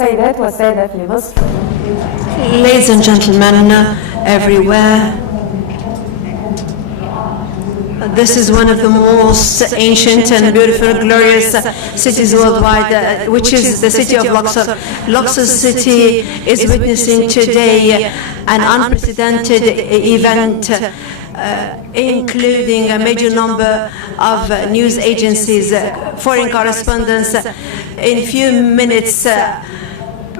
السيدات والسادة في مصر. Ladies and gentlemen everywhere, this is one of the most ancient and beautiful, glorious cities worldwide, which is the city of Luxor. Luxor city is witnessing today an unprecedented event, including a major number of news agencies, foreign correspondents. In a few minutes,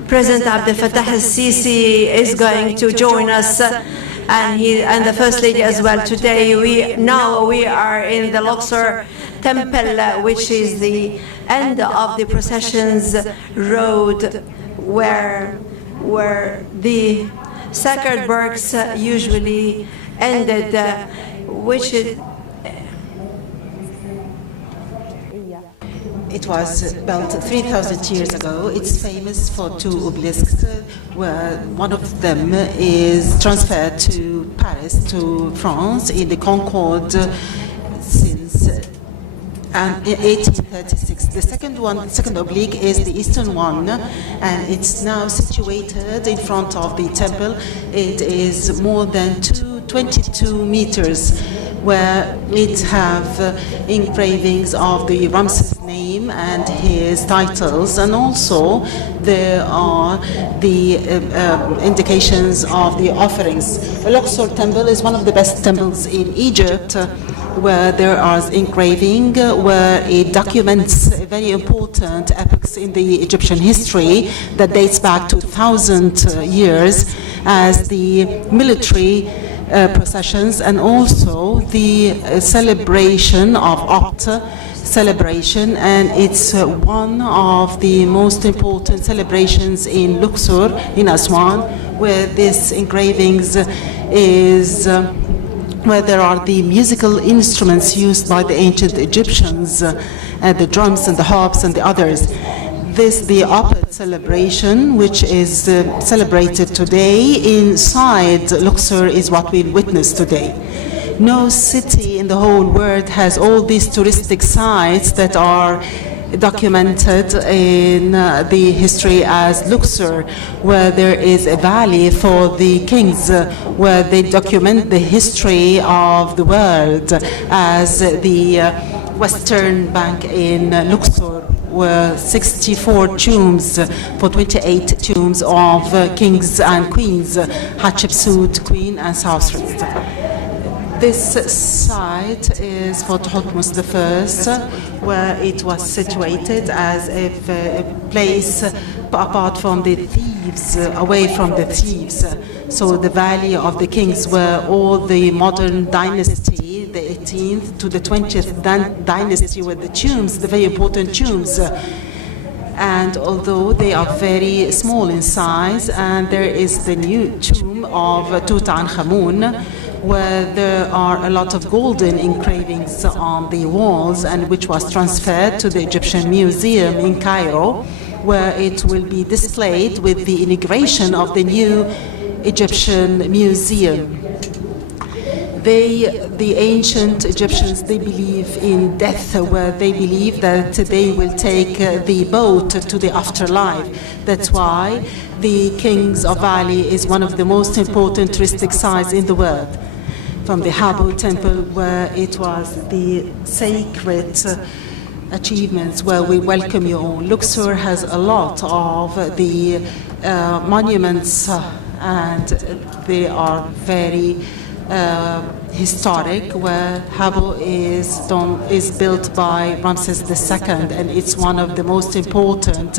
President El-Sisi is going to join us, and the First Lady as well. Today we are in the Luxor Temple, which is the end of the processions road, where the sacred works usually ended, which is. It was built 3,000 years ago. It's famous for two obelisks, where one of them is transferred to Paris, to France, in the Concorde since 1836. The second oblique is the eastern one, and it's now situated in front of the temple. It is more than 22 meters, where it have engravings of the Ramses' name and his titles, and also there are the indications of the offerings. The Luxor Temple is one of the best temples in Egypt, where there are engraving, where it documents very important epochs in the Egyptian history that dates back to 1,000 years, as the military processions, and also the celebration of Abt celebration, and it's one of the most important celebrations in Luxor, in Aswan, where this engravings is where there are the musical instruments used by the ancient Egyptians, the drums and the harps and the others. The Abt celebration, which is celebrated today inside Luxor, is what we witness today. No city in the whole world has all these touristic sites that are documented in the history as Luxor, where there is a valley for the kings, where they document the history of the world, as the Western Bank in Luxor, were 64 tombs for 28 tombs of kings and queens, Hatshepsut, Queen, and Sosret. This site is for Thutmose I, where it was situated as a place apart from the thieves, away from the thieves. So the Valley of the Kings, where all the modern dynasty, the 18th to the 20th dynasty, were the tombs, the very important tombs. And although they are very small in size, and there is the new tomb of Tutankhamun, where there are a lot of golden engravings on the walls, and which was transferred to the Egyptian Museum in Cairo, where it will be displayed with the inauguration of the new Egyptian Museum. The ancient Egyptians, they believe in death, where they believe that they will take the boat to the afterlife. That's why the Kings of Valley is one of the most important touristic sites in the world. From the Habu Temple, where it was the sacred achievements, where we welcome you all. Luxor has a lot of the monuments, and they are very historic, where Habu is built by Ramses II, and it's one of the most important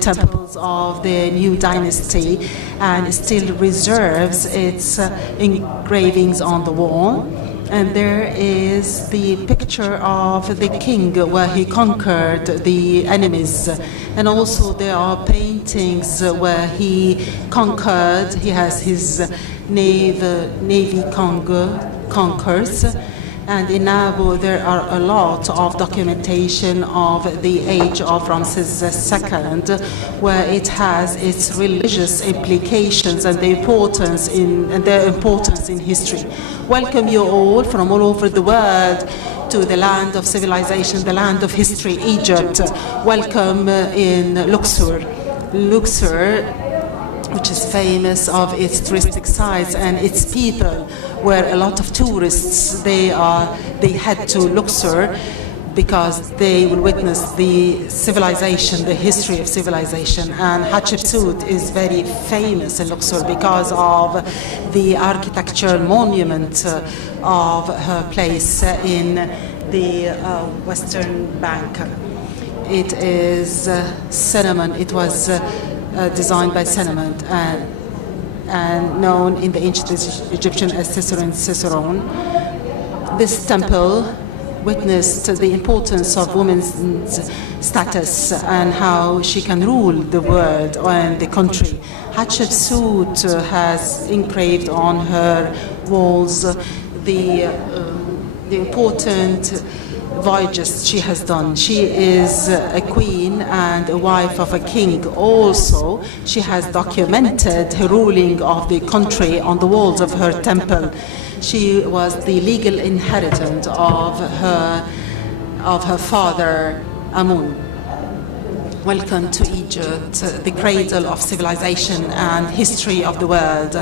temples of the new dynasty, and still reserves its engravings on the wall. And there is the picture of the king where he conquered the enemies. And also there are paintings where he conquered, he has his navy conquers. And in Abu there are a lot of documentation of the age of Ramses II, where it has its religious implications and their importance in history. Welcome you all from all over the world to the land of civilization, the land of history, Egypt. Welcome in Luxor. Luxor, which is famous of its touristic sites and its people, where a lot of tourists, they head to Luxor because they will witness the civilization, the history of civilization. And Hatshepsut is very famous in Luxor because of the architectural monument of her place in the western bank. It is cinnamon. It was designed by Cinnamon and known in the ancient Egyptian as Cicerone. This temple witnessed the importance of women's status and how she can rule the world and the country. Hatshepsut has engraved on her walls the important voyages she has done. She is a queen and a wife of a king. Also, she has documented her ruling of the country on the walls of her temple. She was the legal inheritant of her father, Amun. Welcome to Egypt, the cradle of civilization and history of the world,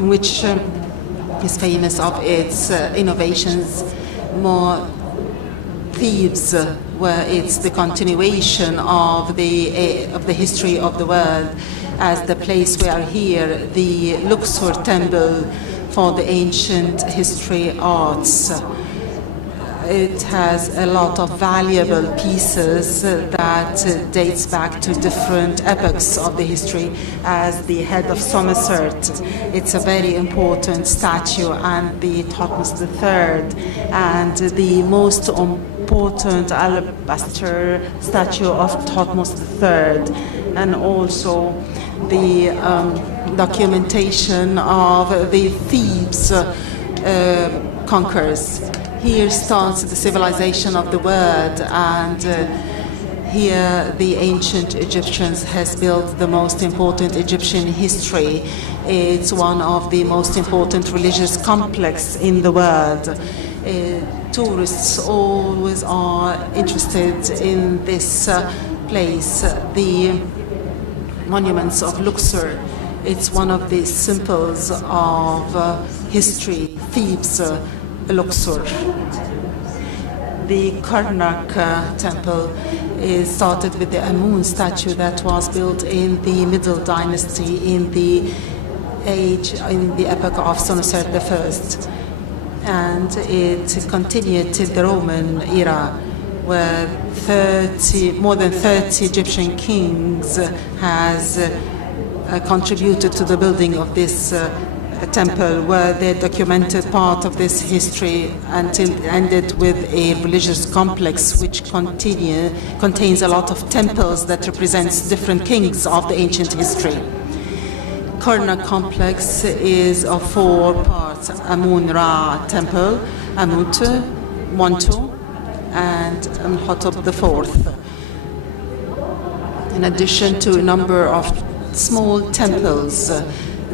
which is famous of its innovations. More Thebes, where it's the continuation of the history of the world, as the place we are here, the Luxor Temple for the ancient history arts. It has a lot of valuable pieces that dates back to different epochs of the history, as the head of Somerset. It's a very important statue, and the Thutmose III, and the most important alabaster statue of Thutmose III, and also the documentation of the Thebes conquerors. Here starts the civilization of the world, and here the ancient Egyptians has built the most important Egyptian history. It's one of the most important religious complex in the world. Tourists always are interested in this place. The Monuments of Luxor, it's one of the symbols of history, Thebes, Luxor. The Karnak Temple is started with the Amun statue that was built in the Middle Dynasty in the epoch of Somerset I. And it continued till the Roman era, where more than 30 Egyptian kings has contributed to the building of this temple, where they documented part of this history until it ended with a religious complex which contains a lot of temples that represents different kings of the ancient history. Karnak complex is of 4 parts: Amun-Ra temple, Amut, Montu, and Amenhotep IV. In addition to a number of small temples,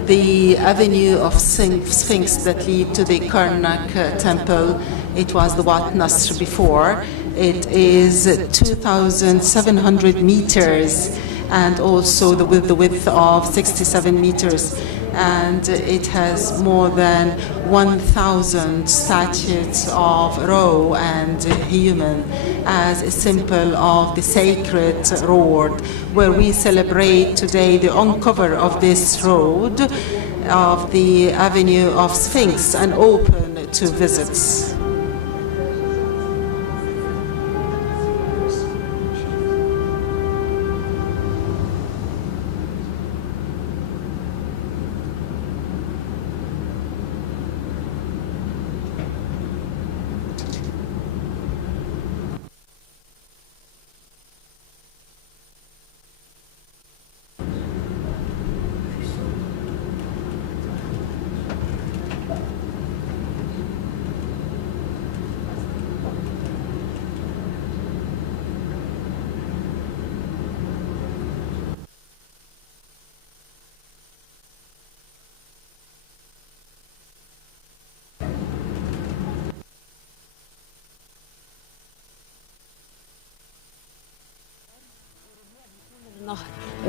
the avenue of Sphinx that lead to the Karnak temple, it was the Wat Nasr before. It is 2,700 meters, and also with the width of 67 meters. And it has more than 1,000 statues of Ra and human as a symbol of the sacred road, where we celebrate today the uncover of this road of the avenue of Sphinx and open to visits.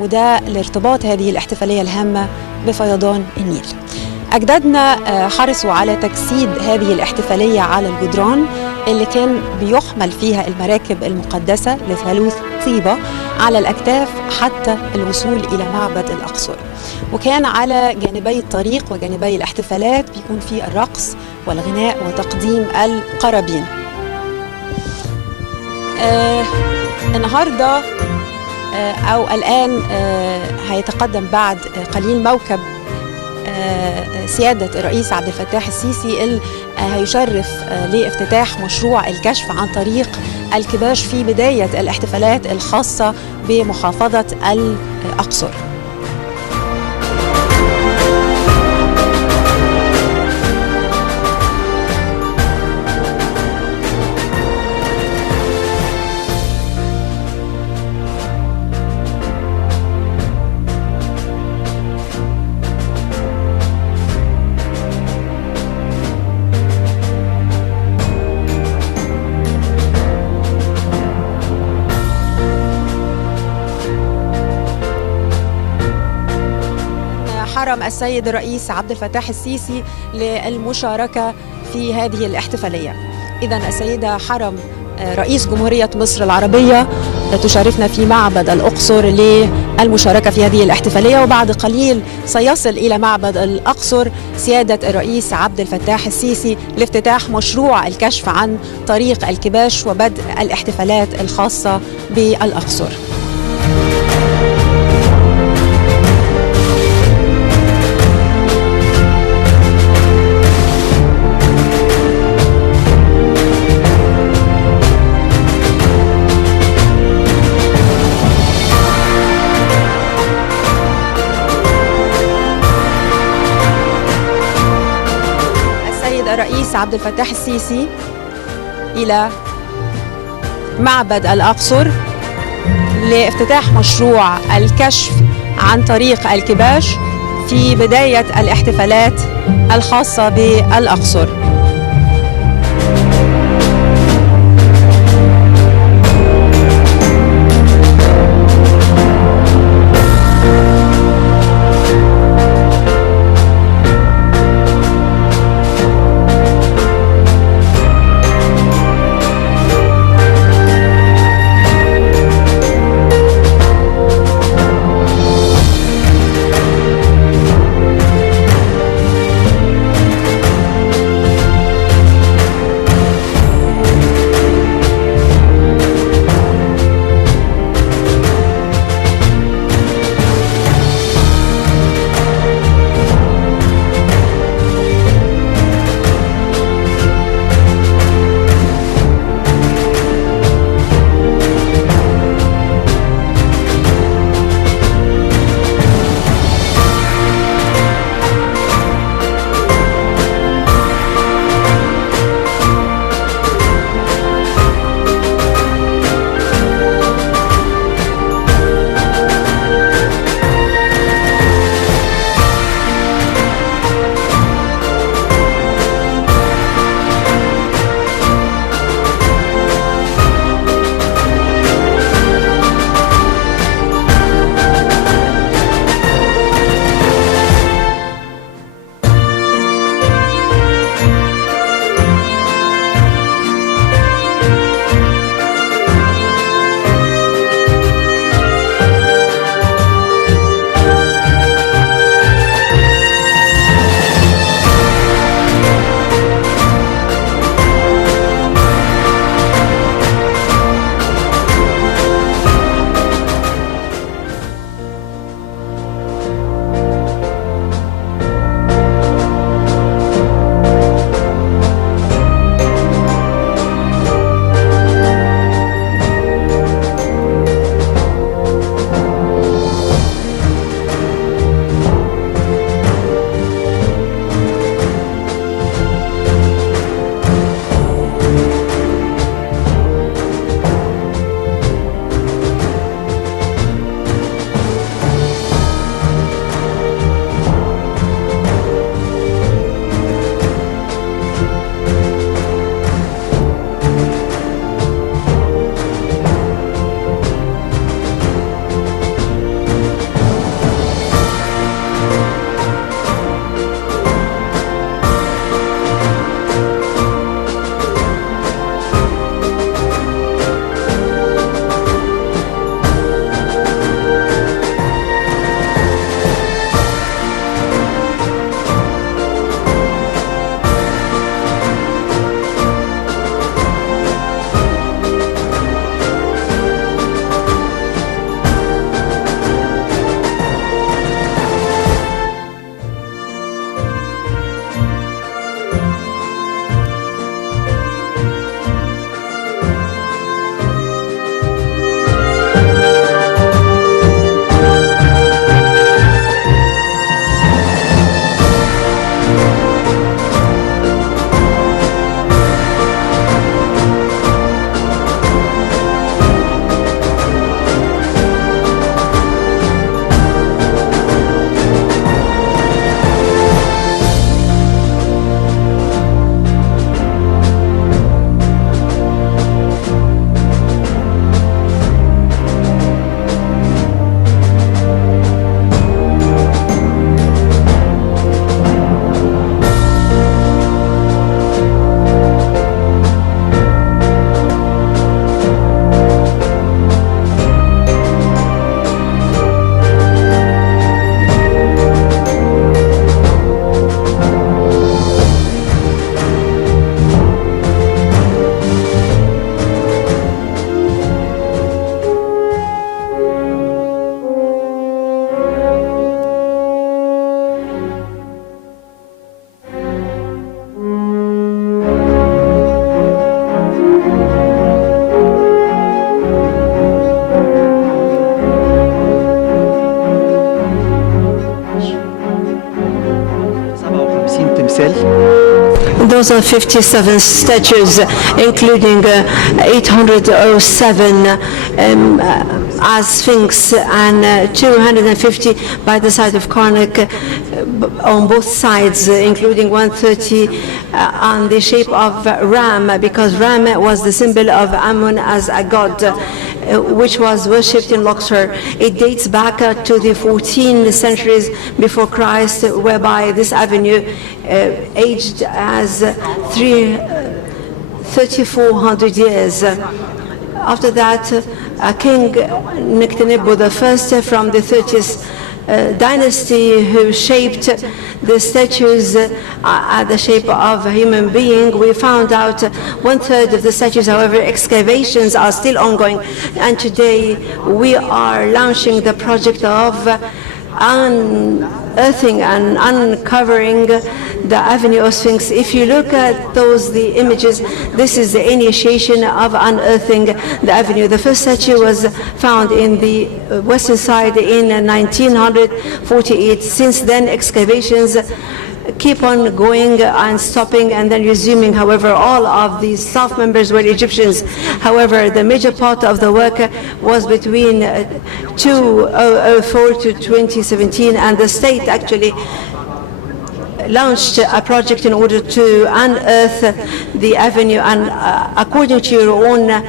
وده لارتباط هذه الاحتفالية الهامة بفيضان النيل. أجدادنا حرصوا على تجسيد هذه الاحتفالية على الجدران اللي كان بيحمل فيها المراكب المقدسة لثالوث طيبة على الأكتاف حتى الوصول إلى معبد الأقصر. وكان على جانبي الطريق وجانبي الاحتفالات بيكون في الرقص والغناء وتقديم القرابين. النهاردة أو الآن هيتقدم بعد قليل موكب سيادة الرئيس عبد الفتاح السيسي اللي هيشرف لافتتاح مشروع الكشف عن طريق الكباش في بداية الاحتفالات الخاصة بمحافظة الأقصر. حرم السيد الرئيس عبد الفتاح السيسي للمشاركة في هذه الاحتفالية. إذن السيدة حرم رئيس جمهورية مصر العربية تشاركنا في معبد الأقصر للمشاركة في هذه الاحتفالية، وبعد قليل سيصل إلى معبد الأقصر سيادة الرئيس عبد الفتاح السيسي لافتتاح مشروع الكشف عن طريق الكباش وبدء الاحتفالات الخاصة بالأقصر. الرئيس عبد الفتاح السيسي إلى معبد الأقصر لافتتاح مشروع الكشف عن طريق الكباش في بداية الاحتفالات الخاصة بالأقصر. 1,057 statues, including 807 as Sphinx and 250 by the side of Karnak on both sides, including 130 on the shape of ram, because ram was the symbol of Amun as a god, which was worshipped in Luxor. It dates back to the 14th centuries before Christ, whereby this avenue aged as 3,400 years. After that, King Nectanebo I from the 30th dynasty, who shaped the statues at the shape of a human being. We found out 1/3 of the statues. However, excavations are still ongoing, and today we are launching the project of unearthing and uncovering the Avenue of Sphinx. If you look at the images, this is the initiation of unearthing the avenue. The first statue was found in the western side in 1948. Since then, excavations keep on going and stopping and then resuming. However, all of the staff members were Egyptians. However, the major part of the work was between 2004 to 2017, and the state actually launched a project in order to unearth the avenue, and according to your own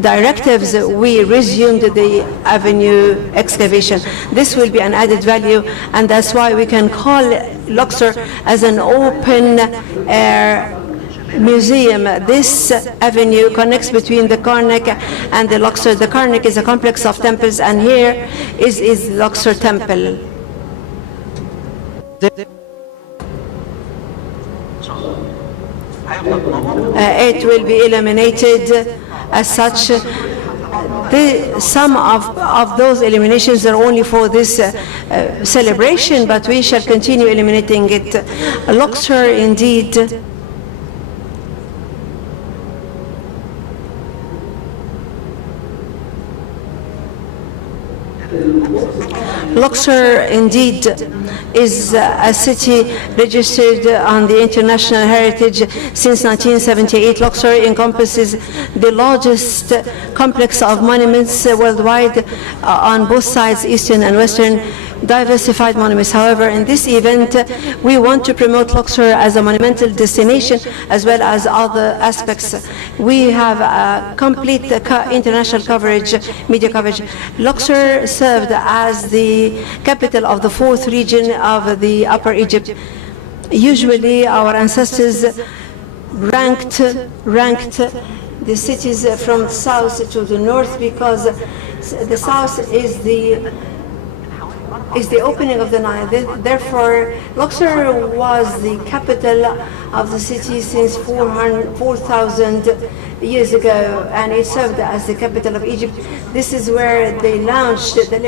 directives, we resumed the avenue excavation. This will be an added value, and that's why we can call Luxor as an open-air museum. This avenue connects between the Karnak and the Luxor. The Karnak is a complex of temples, and here is Luxor Temple. It will be illuminated as such. Some of those illuminations are only for this celebration, but we shall continue illuminating it. Luxor, indeed, Luxor, indeed, is a city registered on the International Heritage since 1978. Luxor encompasses the largest complex of monuments worldwide on both sides, Eastern and Western, diversified monuments. However, in this event, we want to promote Luxor as a monumental destination as well as other aspects. We have a complete international coverage, media coverage. Luxor served as the capital of the 4th region of the Upper Egypt. Usually, our ancestors ranked the cities from south to the north, because the south is the opening of the Nile. Therefore, Luxor was the capital of the city since 4,000 years ago, and it served as the capital of Egypt. This is where they launched the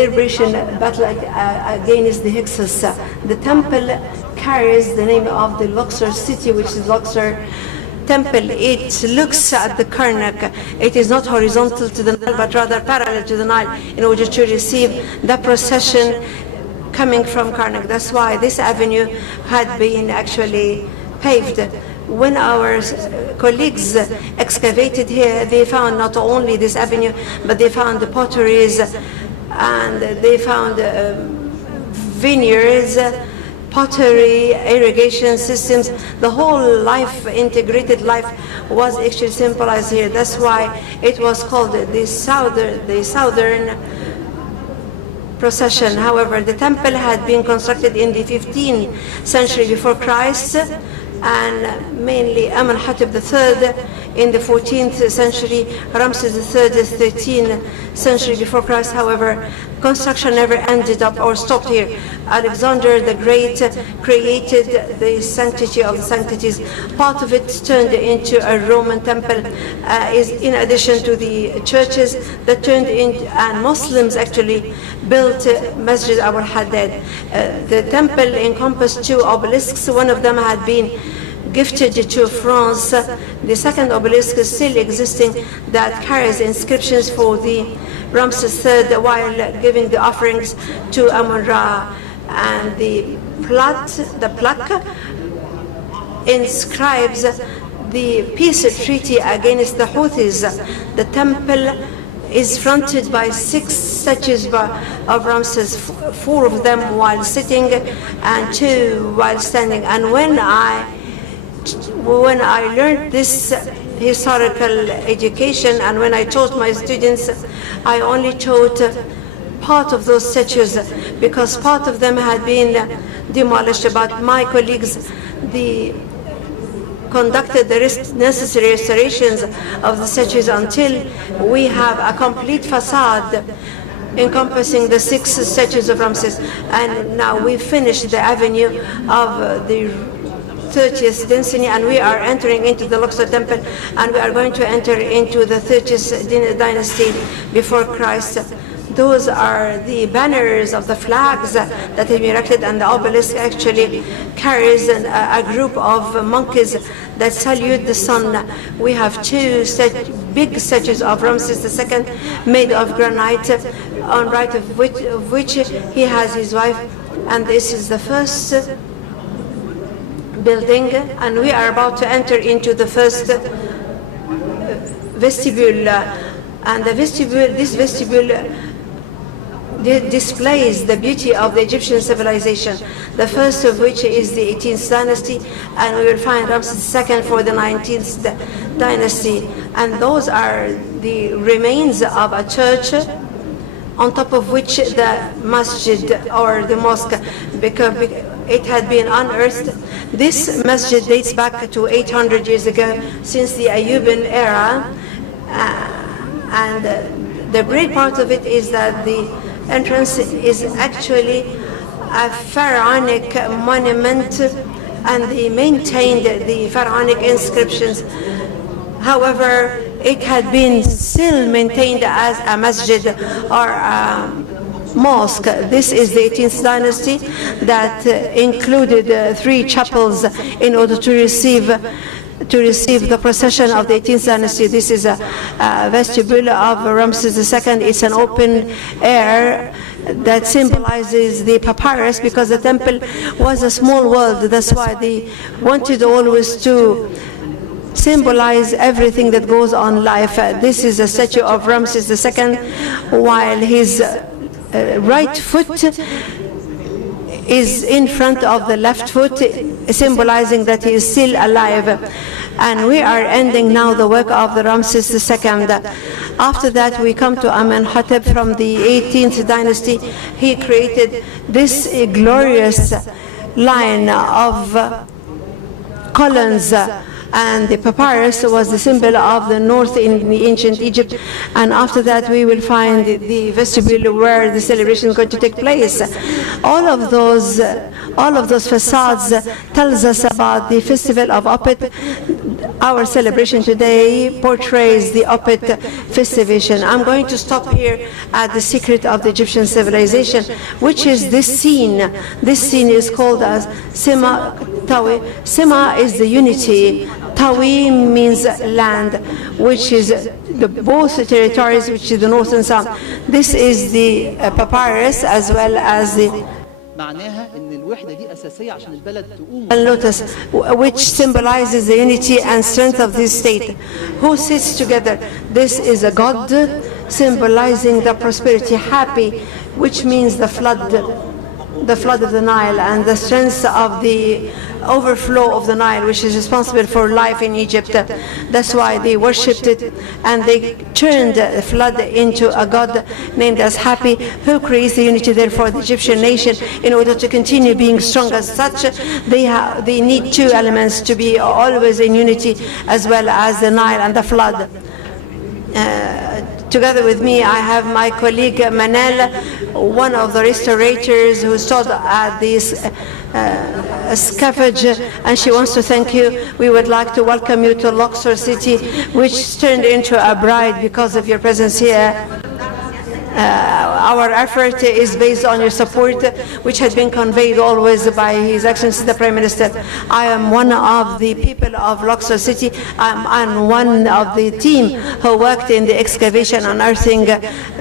liberation battle against the Hyksos. The temple carries the name of the Luxor city, which is Luxor Temple. It looks at the Karnak. It is not horizontal to the Nile, but rather parallel to the Nile, in order to receive the procession coming from Karnak. That's why this avenue had been actually paved. When our colleagues excavated here, they found not only this avenue, but they found the potteries, and they found vineyards, pottery, irrigation systems. The whole life, integrated life, was actually symbolized here. That's why it was called the southern procession. However, the temple had been constructed in the 15th century before Christ, and mainly Amenhotep III in the 14th century, Ramses III in the 13th century before Christ. However, construction never ended up or stopped here. Alexander the Great created the sanctity of the sanctities. Part of it turned into a Roman temple, is in addition to the churches that turned into, and Muslims actually built Masjid Abu al-Haddad. The temple encompassed 2 obelisks. One of them had been gifted to France. The second obelisk is still existing, that carries inscriptions for the Ramses III while giving the offerings to Amun-Ra. And the plaque inscribes the peace treaty against the Houthis. The temple is fronted by 6 statues of Ramses, 4 of them while sitting and 2 while standing. And when I learned this historical education and when I taught my students, I only taught part of those statues because part of them had been demolished, but my colleagues conducted the necessary restorations of the statues until we have a complete facade encompassing the 6 statues of Ramses. And now we finished the avenue of the 30th dynasty, and we are entering into the Luxor Temple, and we are going to enter into the 30th dynasty before Christ. Those are the banners of the flags that have been erected, and the obelisk actually carries a group of monkeys that salute the sun. We have 2 big statues of Ramses II made of granite, on right of which he has his wife, and this is the first building, and we are about to enter into the first vestibule, and this vestibule displays the beauty of the Egyptian civilization, the first of which is the 18th dynasty, and we will find Ramses II for the 19th dynasty. And those are the remains of a church on top of which the masjid or the mosque, because it had been unearthed. This masjid dates back to 800 years ago, since the Ayyubian era, and the great part of it is that the entrance is actually a pharaonic monument, and they maintained the pharaonic inscriptions. However, it had been still maintained as a masjid or a mosque. This is the 18th dynasty that included 3 chapels in order to receive the procession of the 18th dynasty. This is a vestibule of Ramses II. It's an open air that symbolizes the papyrus, because the temple was a small world. That's why they wanted always to symbolize everything that goes on life. This is a statue of Ramses II, while his right foot is in front of the left foot, symbolizing that he is still alive. And we are ending now the work of the Ramses II. After that, we come to Amenhotep from the 18th dynasty. He created this glorious line of columns, and the papyrus was the symbol of the north in the ancient Egypt. And after that, we will find the vestibule where the celebration is going to take place. All of those facades tells us about the festival of Opet. Our celebration today portrays the Opet festivation. I'm going to stop here at the secret of the Egyptian civilization, which is this scene. This scene is called as Sema Tawi. Sema is the unity. Tawi means land, which is both territories, which is the north and south. This is the papyrus as well as the lotus, which symbolizes the unity and strength of this state. Who sits together? This is a god symbolizing the prosperity, happy, which means the flood of the Nile, and the strength of the overflow of the Nile, which is responsible for life in Egypt. That's why they worshipped it, and they turned the flood into a god named as Happy, who creates the unity there for the Egyptian nation. In order to continue being strong as such, they need 2 elements to be always in unity, as well as the Nile and the flood. Together with me, I have my colleague Manel, one of the restorators who stood at this scavenge, and she wants to thank you. We would like to welcome you to Luxor City, which turned into a bride because of your presence here. Our effort is based on your support, which has been conveyed always by His Excellency the Prime Minister. I am one of the people of Luxor City. I'm one of the team who worked in the excavation unearthing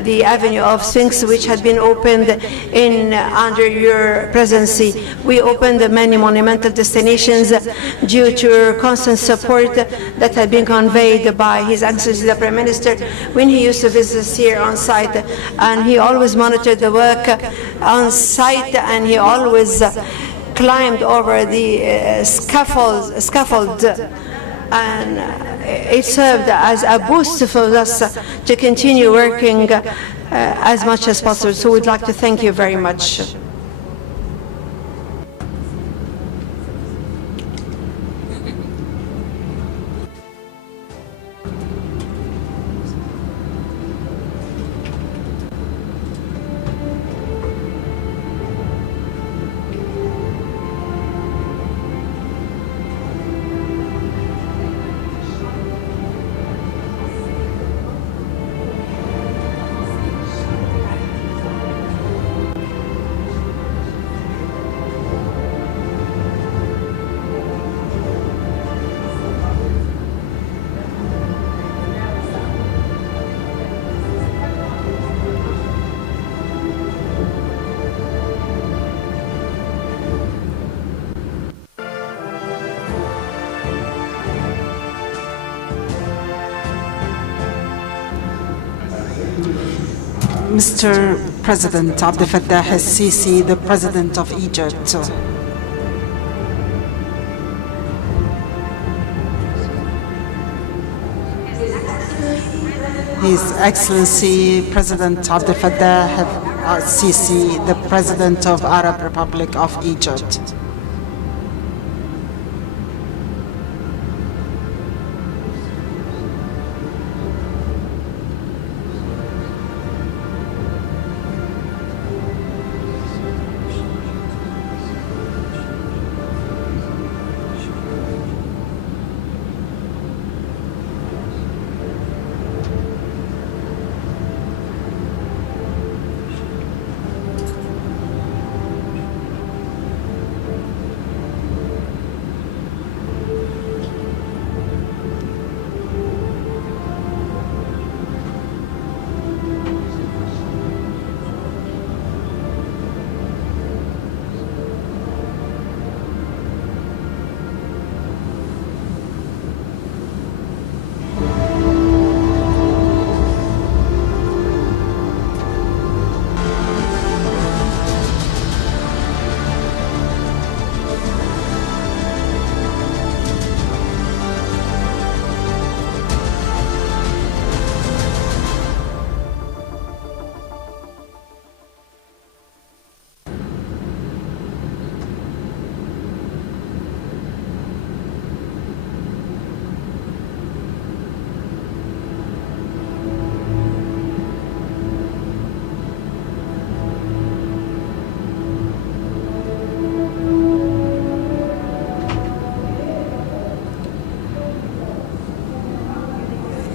the Avenue of Sphinxes, which had been opened under your presidency. We opened many monumental destinations due to your constant support that had been conveyed by His Excellency the Prime Minister when he used to visit us here on site, and he always monitored the work on site, and he always climbed over the scaffold, and it served as a boost for us to continue working as much as possible. So we'd like to thank you very much. Mr. President Abdel Fattah El-Sisi, the President of Egypt. His Excellency President Abdel Fattah El-Sisi, the President of Arab Republic of Egypt.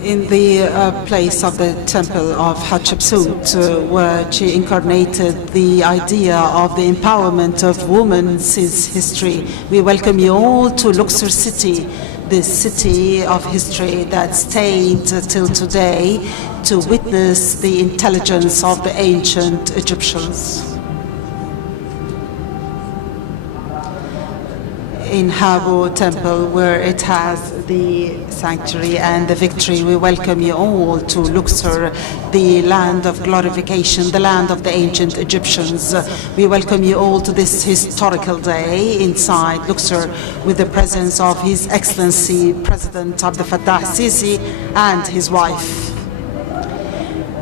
In the place of the temple of Hatshepsut, where she incarnated the idea of the empowerment of women since history. We welcome you all to Luxor City, the city of history that stayed till today to witness the intelligence of the ancient Egyptians. In Habu Temple, where it has the sanctuary and the victory, we welcome you all to Luxor, the land of glorification, the land of the ancient Egyptians. We welcome you all to this historical day inside Luxor with the presence of His Excellency President Abdel Fattah El-Sisi and his wife.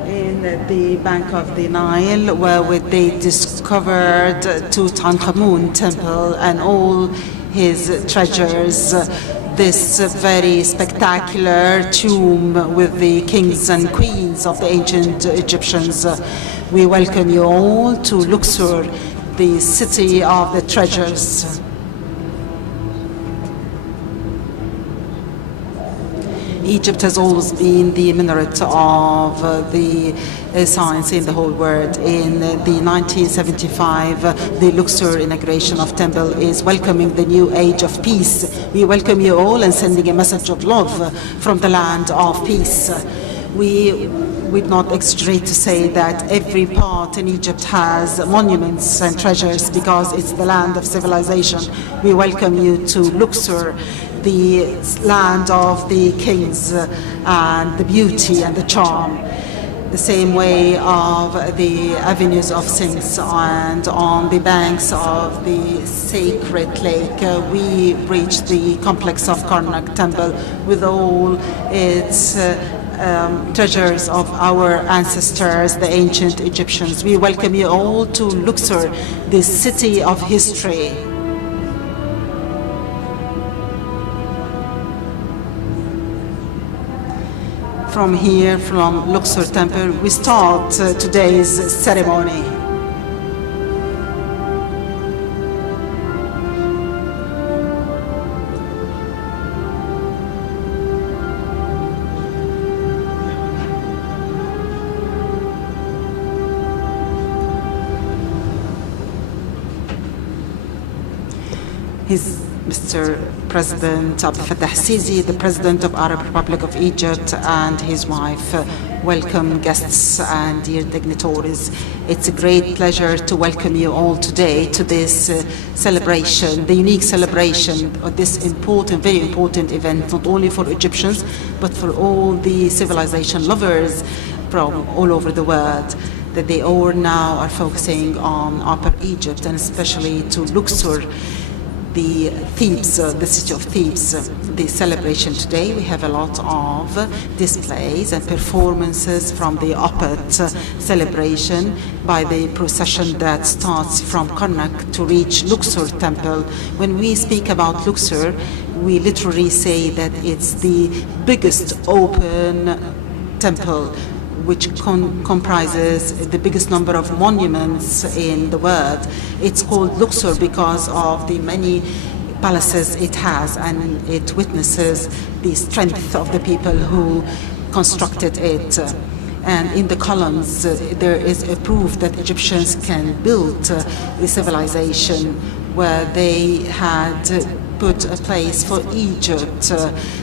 In the bank of the Nile, where they discovered Tutankhamun temple and all his treasures, this very spectacular tomb with the kings and queens of the ancient Egyptians. We welcome you all to Luxor, the city of the treasures. Egypt has always been the minaret of the science in the whole world. In the 1975, the Luxor inauguration of temple is welcoming the new age of peace. We welcome you all and sending a message of love from the land of peace. We we'd not exaggerate to say that every part in Egypt has monuments and treasures because it's the land of civilization. We welcome you to Luxor, the land of the kings and the beauty and the charm. The same way of the avenues of Sphinxes and on the banks of the sacred lake, we reach the complex of Karnak Temple with all its treasures of our ancestors, the ancient Egyptians. We welcome you all to Luxor, the city of history. From here, from Luxor Temple, we start today's ceremony. Mr. President Abdel el-Sisi, the President of Arab Republic of Egypt, and his wife. Welcome guests and dear dignitaries. It's a great pleasure to welcome you all today to this celebration, the unique celebration of this important, very important event, not only for Egyptians, but for all the civilization lovers from all over the world, that they all now are focusing on Upper Egypt and especially to Luxor, the Thebes, the city of Thebes. The celebration today, we have a lot of displays and performances from the Opet celebration by the procession that starts from Karnak to reach Luxor Temple. When we speak about Luxor, we literally say that it's the biggest open temple which comprises the biggest number of monuments in the world. It's called Luxor because of the many palaces it has, and it witnesses the strength of the people who constructed it. And in the columns, there is a proof that Egyptians can build the civilization where they had put a place for Egypt,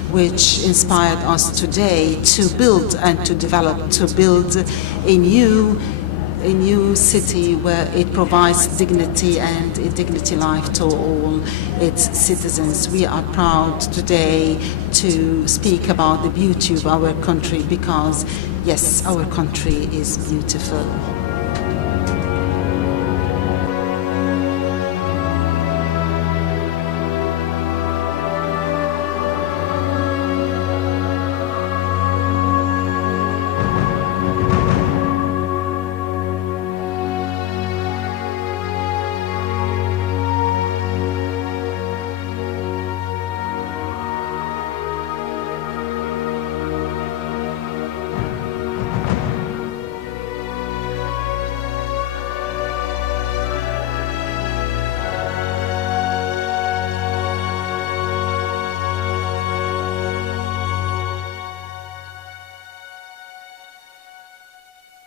which inspired us today to build and to develop, to build a new city where it provides dignity and a dignity life to all its citizens. We are proud today to speak about the beauty of our country because, yes, our country is beautiful.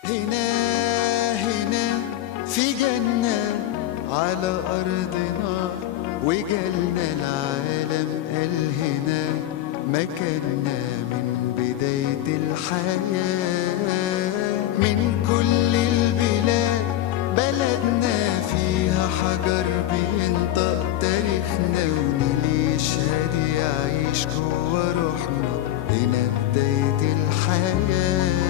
هنا في جنة على أرضنا وجالنا العالم قال هنا مكاننا من بداية الحياة من كل البلاد بلدنا فيها حجر بينطق تاريخنا ونلي يشهد يعيش جوا روحنا هنا بداية الحياة.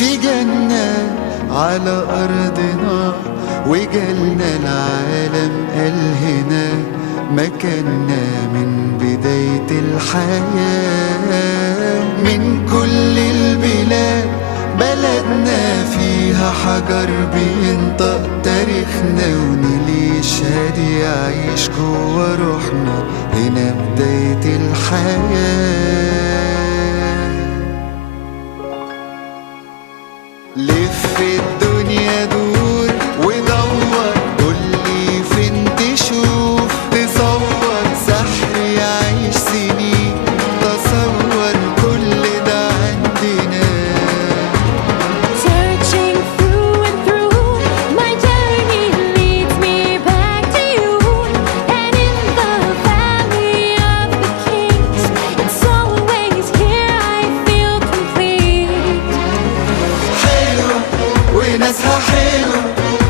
في جنة على أرضنا، وجالنا العالم قال هنا مكاننا من بداية الحياة. من كل البلاد بلدنا فيها حجر بينطق تاريخنا، ونلي يشهد يعيش جوا روحنا هنا بداية الحياة. لف الدنيا دور ودور، قولي فين تشوف، تصور سحر يعيش سنين، تصور كل ده عندنا. Searching through and through, my journey leads me back to you. And in the valley of the kings, it's always here I feel complete. حلوة وناسها حلوة،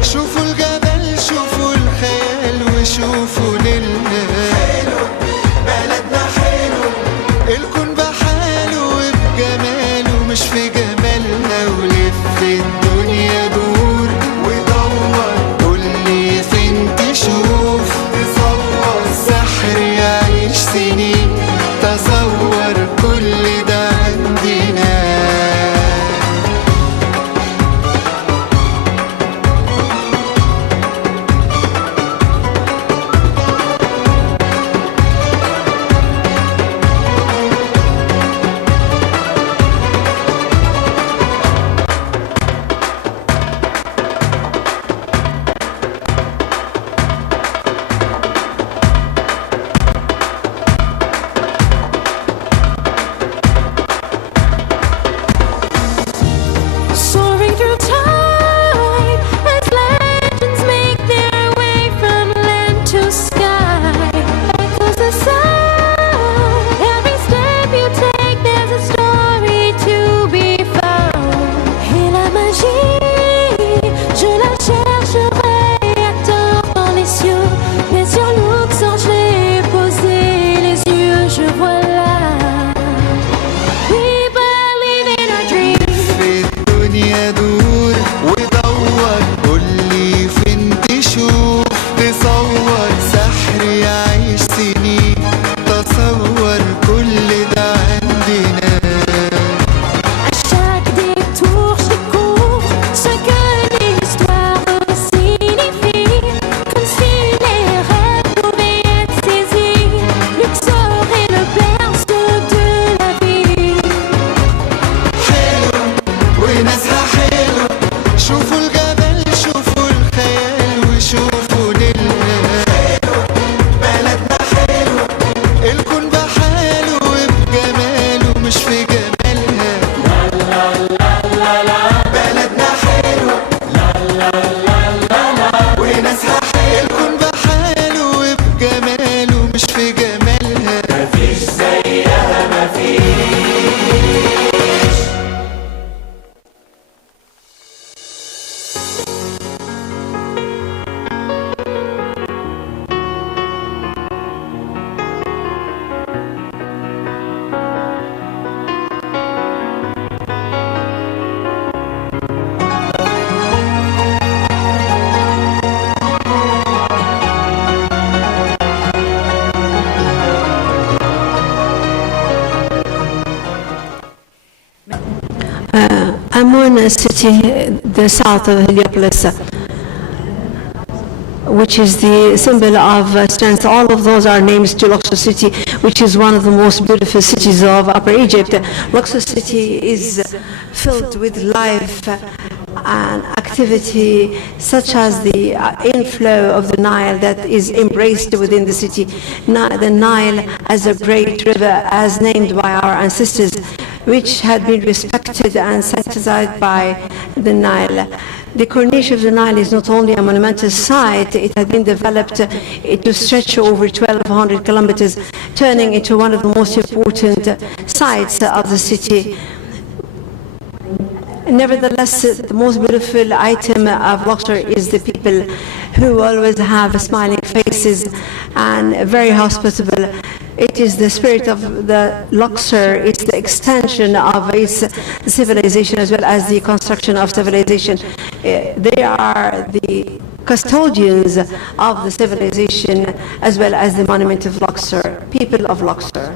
شوفوا الجبل شوفوا الخيال وشوفوا نيلنا. حلوة بلدنا حلوة، الكون بحاله وبجماله مش في جمالنا. ولف الدنيا دور ودور، قولي فين تشوف، تصور سحر يعيش سنين، تصور كل ده عندنا. Soaring through time as legends make their way from land to sky. Echoes the sound. Every step you take, there's a story to be found. Et la magie, je la chercherai à tort dans les cieux. Mais sur Luxor, je l'ai posé, les yeux, je vois là. We believe in our dreams. في الدنيا دور ودور، قولي فين تشوف، تصور سحر يعيش سنين، تصور كل ده عندنا. À chaque détour, je découvre ce que l'histoire signifie. Comme si les rêves pouvaient être saisis. Luxor est le berceau de la vie. حلوة وناسها حلوة، شوفوا الجبل شوفوا الخيال وشوفوا نيلنا. حلوة بلدنا حلوة، الكون بحاله وبجماله مش في جمالها. بلدنا حلوة وناسها حلوة، الكون بحاله وبجماله مش في جمالها. مفيش زيها مفيش. Amun city, the south of Heliopolis, which is the symbol of strength. All of those are names to Luxor city, which is one of the most beautiful cities of Upper Egypt. Luxor city is filled with life and activity, such as the inflow of the Nile that is embraced within the city. The Nile as a great river, as named by our ancestors, which had been respected and sanctified by the Nile. The Corniche of the Nile is not only a monumental site, it had been developed to stretch over 1,200 kilometers, turning into one of the most important sites of the city. Nevertheless, the most beautiful item of Luxor is the people who always have smiling faces and very hospitable. It is the spirit of the Luxor. It's the extension of its civilization as well as the construction of civilization. They are the custodians of the civilization as well as the monument of Luxor, people of Luxor.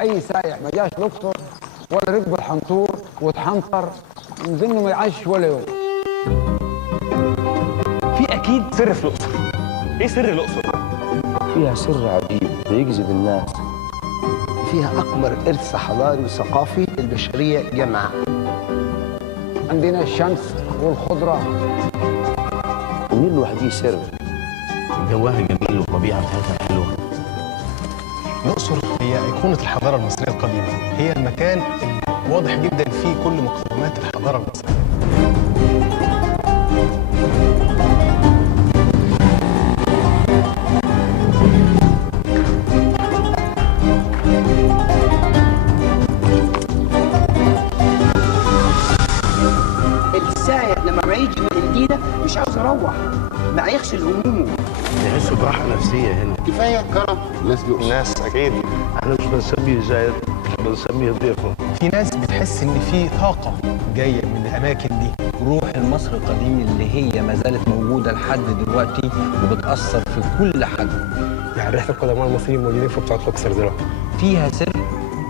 اي سايح ما جاش لقطر ولا ركب الحنطور واتحنطر نظن ما يعيش ولا يوم. في اكيد سر في الاقصر. ايه سر الاقصر؟ فيها سر عجيب بيجذب الناس. فيها اكبر ارث حضاري وثقافي البشريه جمعاء. عندنا الشمس والخضره. النيل لوحده سر. جواها جميل والطبيعه بتاعتها حلوه. الأقصر هي أيقونة الحضارة المصرية القديمة، هي المكان اللي واضح جدا فيه كل مقومات الحضارة المصرية. السائح لما ما يجي من المدينة مش عاوز يروح، ما يغسل همومه. يحسوا براحه نفسيه هنا. كفاية كرم ناس اكيد احنا مش بنسميه زائر، بنسميه ضيفه. في ناس بتحس إن في طاقة جاية من الأماكن دي. روح المصري القديم اللي هي ما زالت موجودة لحد دلوقتي وبتأثر في كل حد. يعني ريحة القدماء المصريين موجودين في بتاعة الأقصر دلوقتي. فيها سر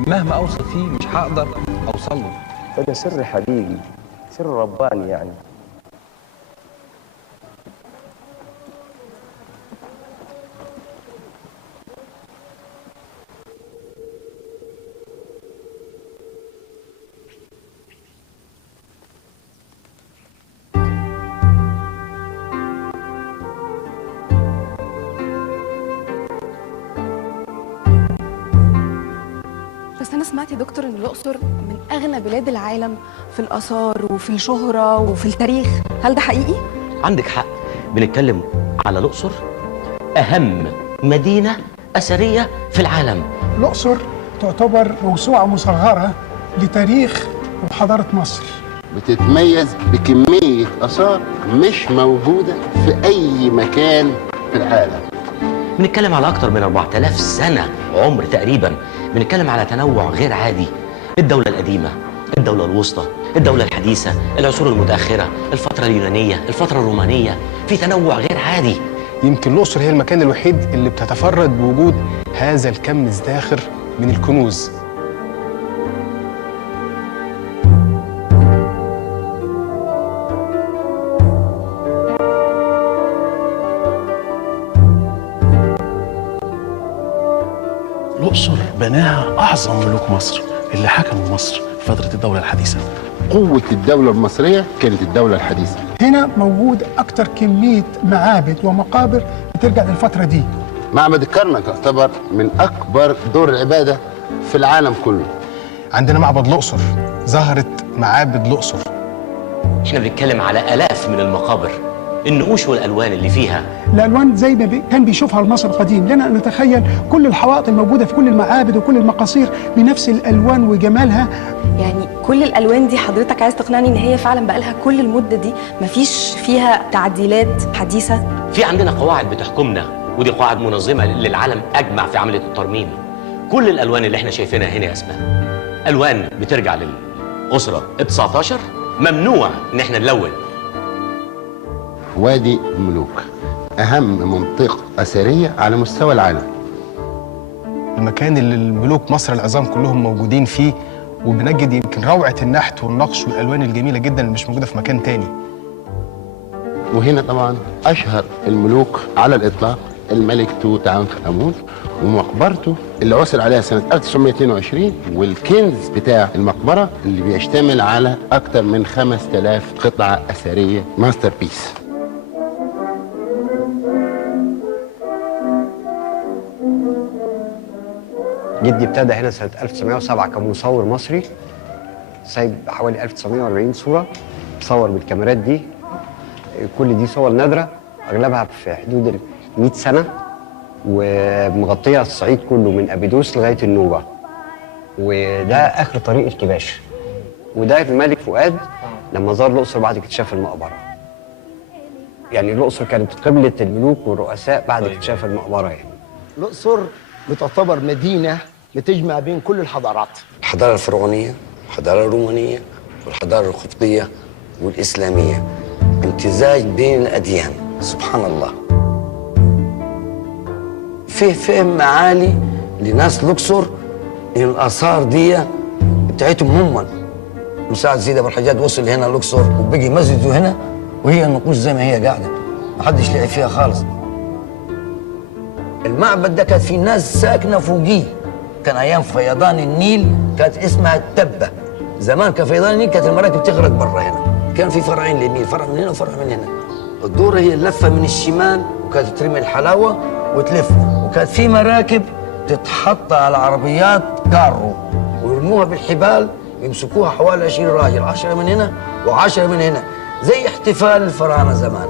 مهما أوصل فيه مش هقدر أوصل له. هذا سر حقيقي، سر رباني يعني. بس أنا سمعت يا دكتور إن الأقصر من أغنى بلاد العالم في الآثار وفي الشهرة وفي التاريخ، هل ده حقيقي؟ عندك حق، بنتكلم على الأقصر أهم مدينة أثرية في العالم. الأقصر تعتبر موسوعة مصغرة لتاريخ وحضارة مصر. بتتميز بكمية آثار مش موجودة في أي مكان في العالم. بنتكلم على أكتر من 4000 سنة عمر تقريبا. بنتكلم على تنوع غير عادي. الدولة القديمة، الدولة الوسطى، الدولة الحديثة، العصور المتأخرة، الفترة اليونانية، الفترة الرومانية، في تنوع غير عادي. يمكن الأقصر هي المكان الوحيد اللي بتتفرد بوجود هذا الكم الزاخر من الكنوز. الأقصر بناها أعظم ملوك مصر اللي حكموا مصر في فترة الدولة الحديثة. قوة الدولة المصرية كانت الدولة الحديثة. هنا موجود أكتر كمية معابد ومقابر بترجع للفترة دي. معبد الكرنك يعتبر من أكبر دور العبادة في العالم كله. عندنا معبد الأقصر، ظهرت معابد الأقصر. احنا بنتكلم على آلاف من المقابر، النقوش والألوان اللي فيها. الألوان زي ما كان بيشوفها المصري القديم، لنا أن نتخيل كل الحوائط الموجودة في كل المعابد وكل المقاصير بنفس الألوان وجمالها. يعني كل الالوان دي حضرتك عايز تقنعني ان هي فعلا بقالها كل المده دي مفيش فيها تعديلات حديثه؟ في عندنا قواعد بتحكمنا، ودي قواعد منظمه للعالم اجمع في عمليه الترميم. كل الالوان اللي احنا شايفينها هنا يا اسماء الوان بترجع للاسره ال19، ممنوع ان احنا نلون. وادي الملوك اهم منطقه اثريه على مستوى العالم، المكان اللي الملوك مصر العظام كلهم موجودين فيه، وبنجد يمكن روعة النحت والنقش والألوان الجميلة جدا اللي مش موجودة في مكان تاني. وهنا طبعا أشهر الملوك على الإطلاق الملك توت عنخ آمون ومقبرته اللي عثر عليها سنة 1922، والكنز بتاع المقبرة اللي بيشتمل على أكثر من 5000 قطعة أثرية ماستر بيس. جدي ابتدى هنا سنة 1907 كمصور مصري، سايب حوالي 1940 صورة صور بالكاميرات دي. كل دي صور نادرة، أغلبها في حدود ال 100 سنة، ومغطية الصعيد كله من أبيدوس لغاية النوبة. وده آخر طريق الكباش. وده الملك فؤاد لما زار الأقصر بعد اكتشاف المقبرة. يعني الأقصر كانت قبلة الملوك والرؤساء بعد اكتشاف المقبرة. يعني الأقصر بتعتبر مدينة بتجمع بين كل الحضارات، الحضارة الفرعونية، الحضارة الرومانية، والحضارة القبطية والإسلامية، امتزاج بين الأديان. سبحان الله. فيه فهم عالي لناس الأقصر إن الآثار دي بتاعتهم هم. مساعد سيدي أبو الحجاج وصل هنا الأقصر وبقي مسجده هنا، وهي النقوش زي ما هي قاعدة، ما حدش لعب فيها خالص. المعبد ده كانت فيه ناس ساكنة فوقيه، كان أيام فيضان النيل كانت اسمها التبة. زمان كان فيضان النيل كانت المراكب تغرق برا هنا، كان في فرعين للنيل، فرع من هنا وفرع من هنا. الدورة هي اللفة من الشمال، وكانت ترمي الحلاوة وتلف، وكانت في مراكب تتحط على عربيات كارو ويرموها بالحبال، يمسكوها حوالي 20 راجل، 10 من هنا و10 من هنا، زي احتفال الفراعنة زمان.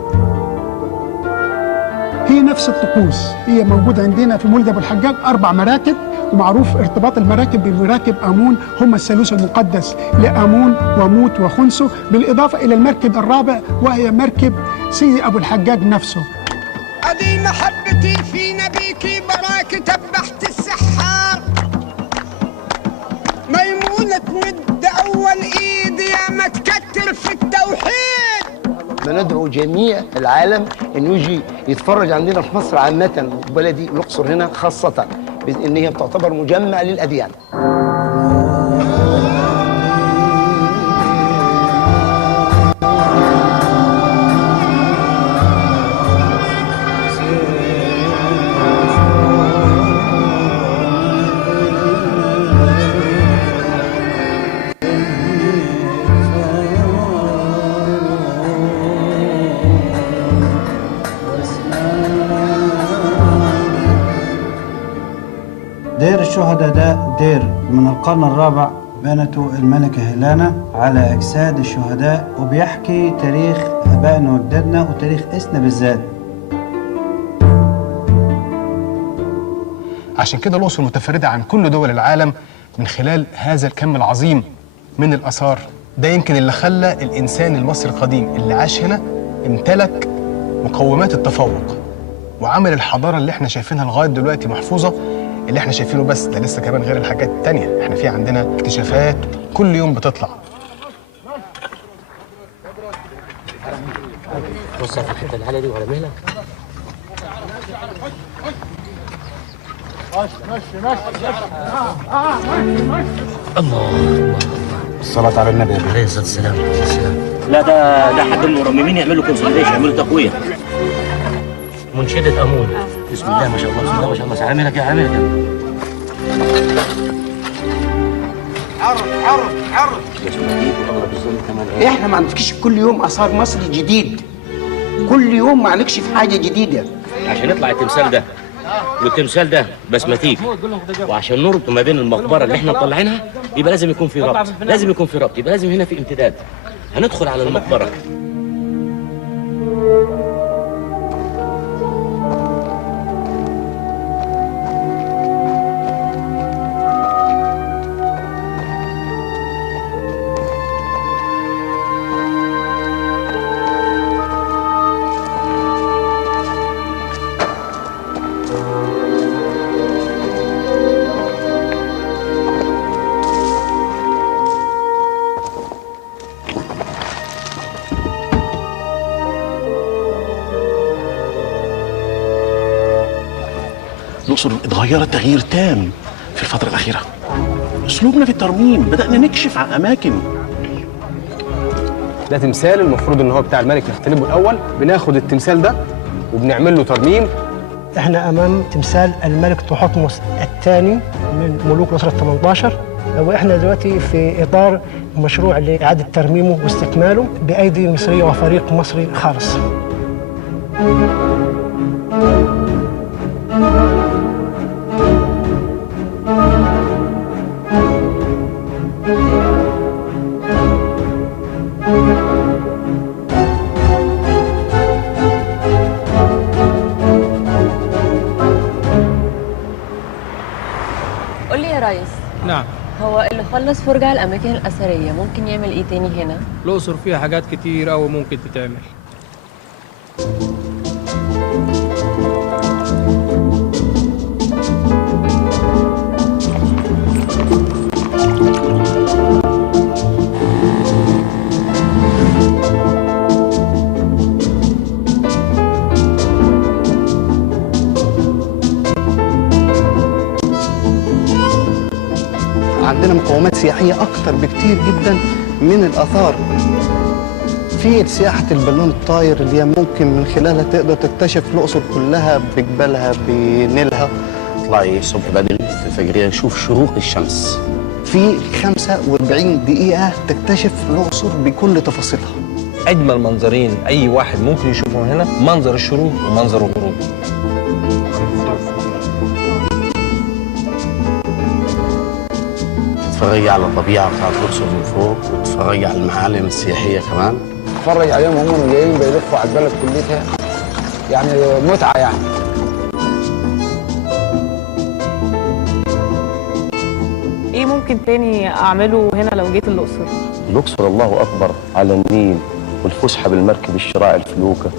هي نفس الطقوس هي موجودة عندنا في مولد أبو الحجاج 4 مراكب، ومعروف ارتباط المراكب بمراكب آمون، هم الثالوث المقدس لآمون وموت وخنسو، بالإضافة إلى المركب الرابع وهي مركب سيدي أبو الحجاج نفسه. أدي محبتي في نبيك براك تبحت السحار، ميمونة تمد أول إيد يا ما تكتر في التوحيد. بندعو جميع العالم انه يجي يتفرج عندنا في مصر عامة، وبلدي الأقصر هنا خاصة، بأن هي بتعتبر مجمع للأديان. دير الشهداء ده دير من القرن الرابع بنته الملكة هيلانا على أجساد الشهداء، وبيحكي تاريخ آبائنا وجدادنا وتاريخ إسنا بالذات. عشان كده الأقصر متفردة عن كل دول العالم من خلال هذا الكم العظيم من الآثار. ده يمكن اللي خلى الإنسان المصري القديم اللي عاش هنا امتلك مقومات التفوق، وعمل الحضارة اللي احنا شايفينها لغاية دلوقتي محفوظة. اللي احنا شايفينه بس ده لسه كمان غير الحاجات التانية، احنا في عندنا اكتشافات كل يوم بتطلع. بص في الحته العاليه دي ولا مهلك. الله الصلاة على النبي عليه الصلاة والسلام. لا ده حد من المرممين يعملوا كونسوليديشن، يعملوا تقوية. منشدة أمون. بسم الله ما شاء الله، بسم الله ما شاء الله. عاملك يا عاملك. عرض. احنا ما عندكش كل يوم اثار مصري جديد، كل يوم ما نكشف حاجه جديده عشان يطلع التمثال ده والتمثال ده بسماتيك، وعشان نربط ما بين المقبره اللي احنا مطلعينها يبقى لازم يكون في ربط، يبقى لازم هنا في امتداد. هندخل على المقبره. الأقصر اتغيرت تغيير تام في الفترة الأخيرة. أسلوبنا في الترميم بدأنا نكشف عن أماكن. ده تمثال المفروض إن هو بتاع الملك نختلبه الأول، بناخد التمثال ده وبنعمل له ترميم. احنا أمام تمثال الملك تحتمس الثاني من ملوك الأسرة 18، واحنا دلوقتي في إطار مشروع لإعادة ترميمه واستكماله بأيدي مصرية وفريق مصري خالص. قول لي يا ريس. نعم. هو اللي خلص فرجة على الأماكن الأثرية ممكن يعمل إيه تاني هنا؟ الأقصر فيها حاجات كتير أوي ممكن تتعمل. عندنا مقومات سياحية أكتر بكتير جدا من الآثار. في سياحة البالون الطاير اللي هي ممكن من خلالها تقدر تكتشف الأقصر كلها بجبالها بنيلها. اطلعي الصبح بدري في الفجرية نشوف شروق الشمس. في 45 دقيقة تكتشف الأقصر بكل تفاصيلها. أجمل منظرين أي واحد ممكن يشوفهم هنا منظر الشروق ومنظر الغروب. تتفرجي على الطبيعة بتاعت الأقصر من فوق، وتتفرجي على المعالم السياحية كمان. تتفرج عليهم وهم جايين بيلفوا على البلد كلها، يعني متعة يعني. ايه ممكن تاني اعمله هنا لو جيت الأقصر؟ الأقصر الله أكبر على النيل، والفسحة بالمركب الشراع الفلوكة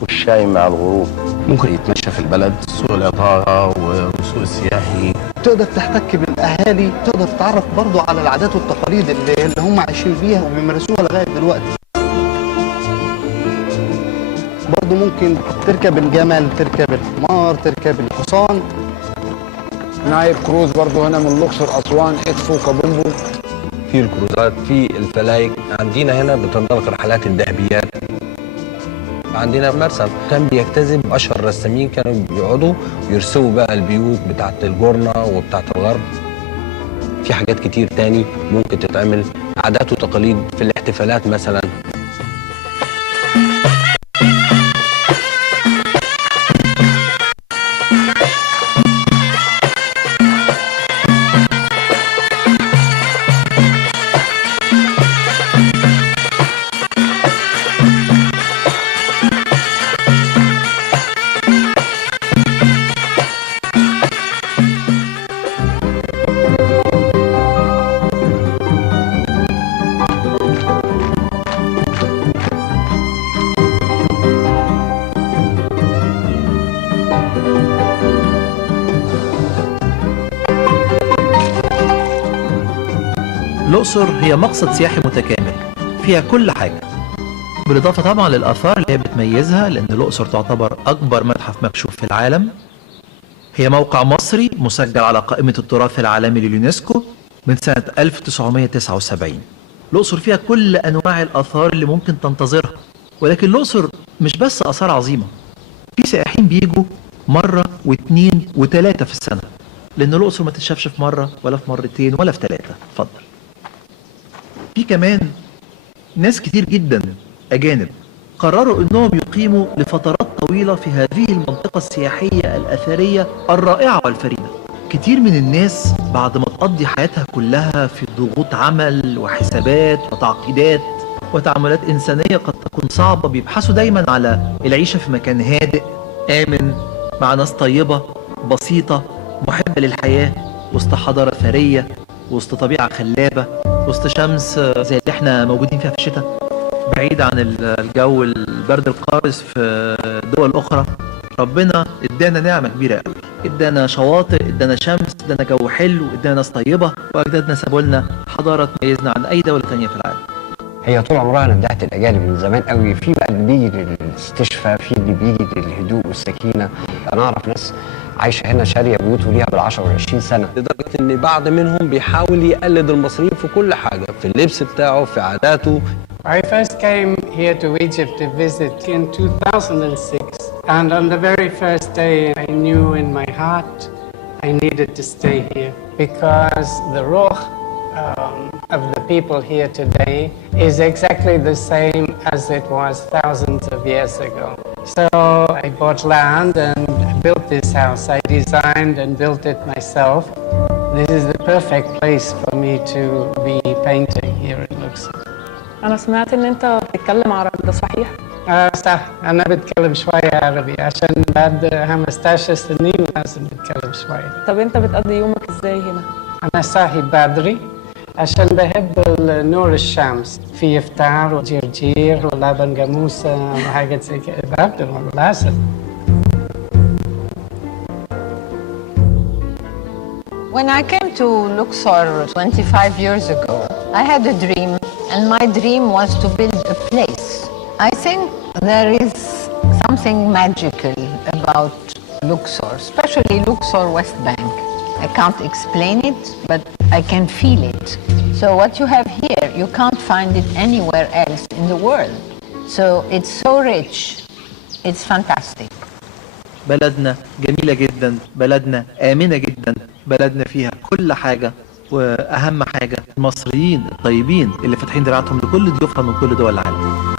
والشاي مع الغروب. ممكن يتمشى في البلد، سوق العطارة والسوق السياحي. تقدر تحتك بالأهالي، تقدر تتعرف برضو على العادات والتقاليد اللي هم عايشين بيها وبيمارسوها لغاية دلوقتي. برضو ممكن تركب الجمل، تركب الحمار، تركب الحصان. نايب كروز برضو هنا من الأقصر أسوان، إدفو، كابومبو. في الكروزات، في الفلايك. عندنا هنا بتنطلق رحلات الذهبيات. عندنا مرسم كان بيجتذب اشهر الرسامين، كانوا بيقعدوا يرسموا بقى البيوت بتاعت الجورنة وبتاعت الغرب. في حاجات كتير تاني ممكن تتعمل، عادات وتقاليد في الاحتفالات مثلا. الأقصر هي مقصد سياحي متكامل فيها كل حاجة، بالإضافة طبعا للآثار اللي هي بتميزها، لأن الأقصر تعتبر أكبر متحف مكشوف في العالم. هي موقع مصري مسجل على قائمة التراث العالمي لليونسكو من سنة 1979. الأقصر فيها كل أنواع الآثار اللي ممكن تنتظرها، ولكن الأقصر مش بس آثار عظيمة، في سائحين بيجوا مرة واثنين وثلاثة في السنة، لأن الأقصر ما تتشافش في مرة ولا في مرتين ولا في ثلاثة. اتفضل. في كمان ناس كتير جدا أجانب قرروا أنهم يقيموا لفترات طويلة في هذه المنطقة السياحية الأثرية الرائعة والفريدة. كتير من الناس بعد ما تقضي حياتها كلها في ضغوط عمل وحسابات وتعقيدات وتعاملات إنسانية قد تكون صعبة، بيبحثوا دايما على العيشة في مكان هادئ آمن مع ناس طيبة بسيطة محبة للحياة، وسط حضارة ثرية، وسط طبيعة خلابة، وسط شمس زي اللي احنا موجودين فيها في الشتاء، بعيد عن الجو البرد القارس في دول أخرى. ربنا ادانا نعمة كبيرة قوي، ادانا شواطئ، ادانا شمس، ادانا جو حلو، ادانا ناس طيبة، واجدادنا سابوا لنا حضارة تميزنا عن اي دولة تانية في العالم. هي طول عمرها نبدأت الأجانب من زمان قوي، في بقى اللي بيجي للاستشفاء، في اللي بيجي للهدوء والسكينة. أنا أعرف ناس عايشة هنا شارية بيوت وليها بال10 و20 سنة، لدرجة إن بعض منهم بيحاول يقلد المصريين في كل حاجة، في اللبس بتاعه، في عاداته. I first came here to Egypt to visit in 2006, and on the very first day I knew in my heart I needed to stay here because the ruh of the people here today is exactly the same as it was thousands of years ago. So I bought land and built this house. I designed and built it myself. This is the perfect place for me to be painting here in Luxor. أنا سمعت إن أنت بتتكلم عربي، ده صحيح؟ صح، أنا بتكلم شوية عربي عشان بعد 15 سنين لازم بتكلم شوية. طب أنت بتقضي يومك إزاي هنا؟ أنا صاحي بدري عشان بحب نور الشمس، في إفطار وجرجير ولبن جاموسة وحاجات زي كده، ببدأ لازم. When I came to Luxor 25 years ago, I had a dream, and my dream was to build a place. I think there is something magical about Luxor, especially Luxor West Bank. I can't explain it, but I can feel it. So what you have here, you can't find it anywhere else in the world. So it's so rich, it's fantastic. بلدنا جميلة جدا، بلدنا آمنة جدا، بلدنا فيها كل حاجة، وأهم حاجة المصريين الطيبين اللي فاتحين دراعتهم لكل ضيوفها من كل دول العالم.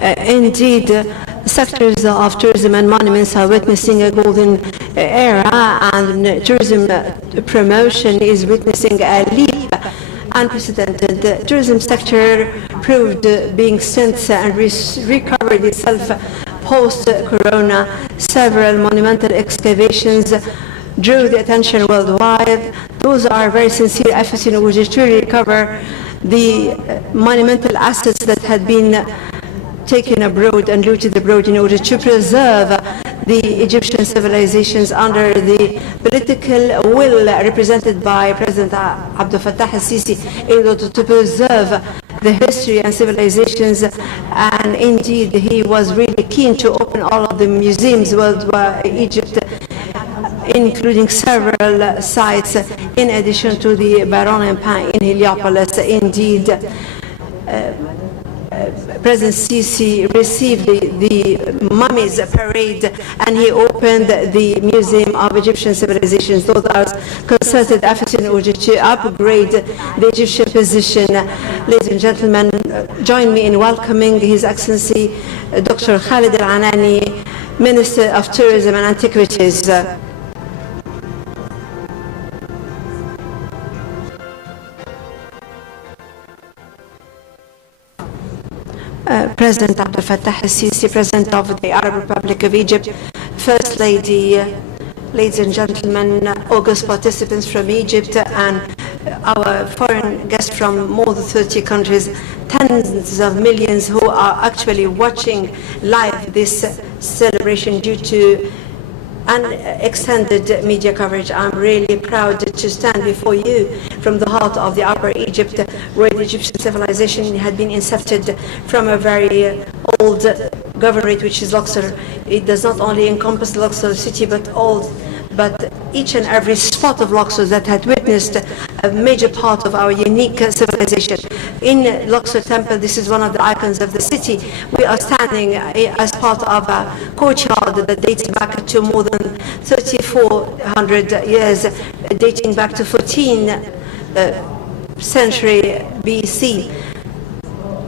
Indeed, sectors of tourism and monuments are witnessing a golden era, and tourism promotion is witnessing a leap unprecedented. The tourism sector proved being strengthened and recovered itself post-corona. Several monumental excavations drew the attention worldwide. Those are very sincere efforts in order to recover the monumental assets that had been taken abroad and looted abroad in order to preserve the Egyptian civilizations under the political will represented by President Abdel Fattah el-Sisi in order to preserve the history and civilizations. And indeed, he was really keen to open all of the museums worldwide Egypt, including several sites in addition to the Baron Empire in Heliopolis. Indeed, President Sisi received the mummies parade, and he opened the Museum of Egyptian Civilizations. Those are concerted efforts in order to upgrade the Egyptian position. Ladies and gentlemen, join me in welcoming His Excellency Dr. Khalid Al-Anani, Minister of Tourism and Antiquities. President Abdel Fattah el-Sisi, President of the Arab Republic of Egypt, First Lady, ladies and gentlemen, august participants from Egypt, and our foreign guests from more than 30 countries, tens of millions who are actually watching live this celebration due to extended media coverage. I'm really proud to stand before you from the heart of the Upper Egypt, where the Egyptian civilization had been incepted from a very old governorate, which is Luxor. It does not only encompass Luxor city, but each and every spot of Luxor that had witnessed a major part of our unique civilization. In Luxor Temple, this is one of the icons of the city. We are standing as part of a courtyard that dates back to more than 3,400 years, dating back to 14th century BC.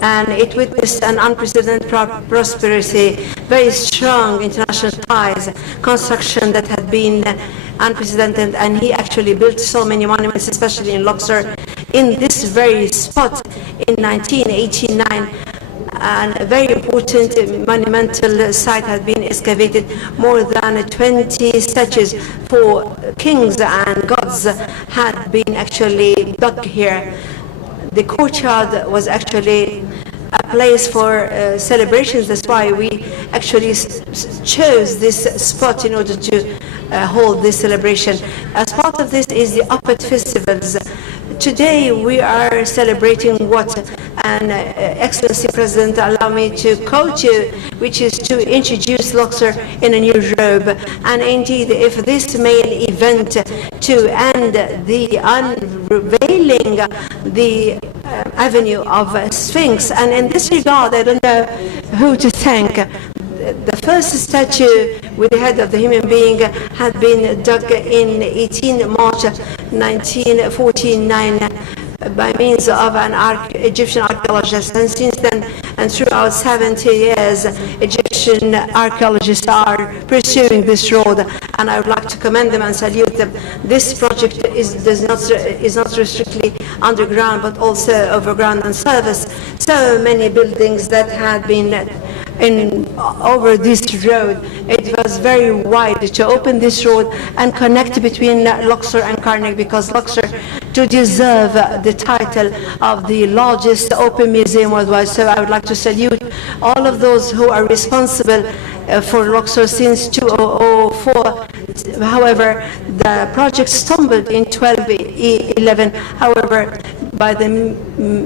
And it witnessed an unprecedented prosperity, very strong international ties, construction that had been unprecedented, and he actually built so many monuments, especially in Luxor, in this very spot in 1989. And a very important monumental site had been excavated. More than 20 statues for kings and gods had been actually dug here. The courtyard was actually a place for celebrations. That's why we actually chose this spot in order to hold this celebration. As part of this is the Upper Festivals. Today we are celebrating what, and Excellency President, allow me to quote you, which is to introduce Luxor in a new robe. And indeed, if this main event to end the unveiling the avenue of Sphinx, and in this regard, I don't know who to thank. The first statue with the head of the human being had been dug in 18 March 1949 by means of an Egyptian archaeologist, and since then and throughout 70 years Egyptian archaeologists are pursuing this road, and I would like to commend them and salute them. This project is not strictly underground but also overground and service so many buildings that had been over this road. It was very wide to open this road and connect between Luxor and Karnak, because Luxor to deserve the title of the largest open museum worldwide. So I would like to salute all of those who are responsible for Luxor since 2004. However, the project stumbled in 2011. However, by the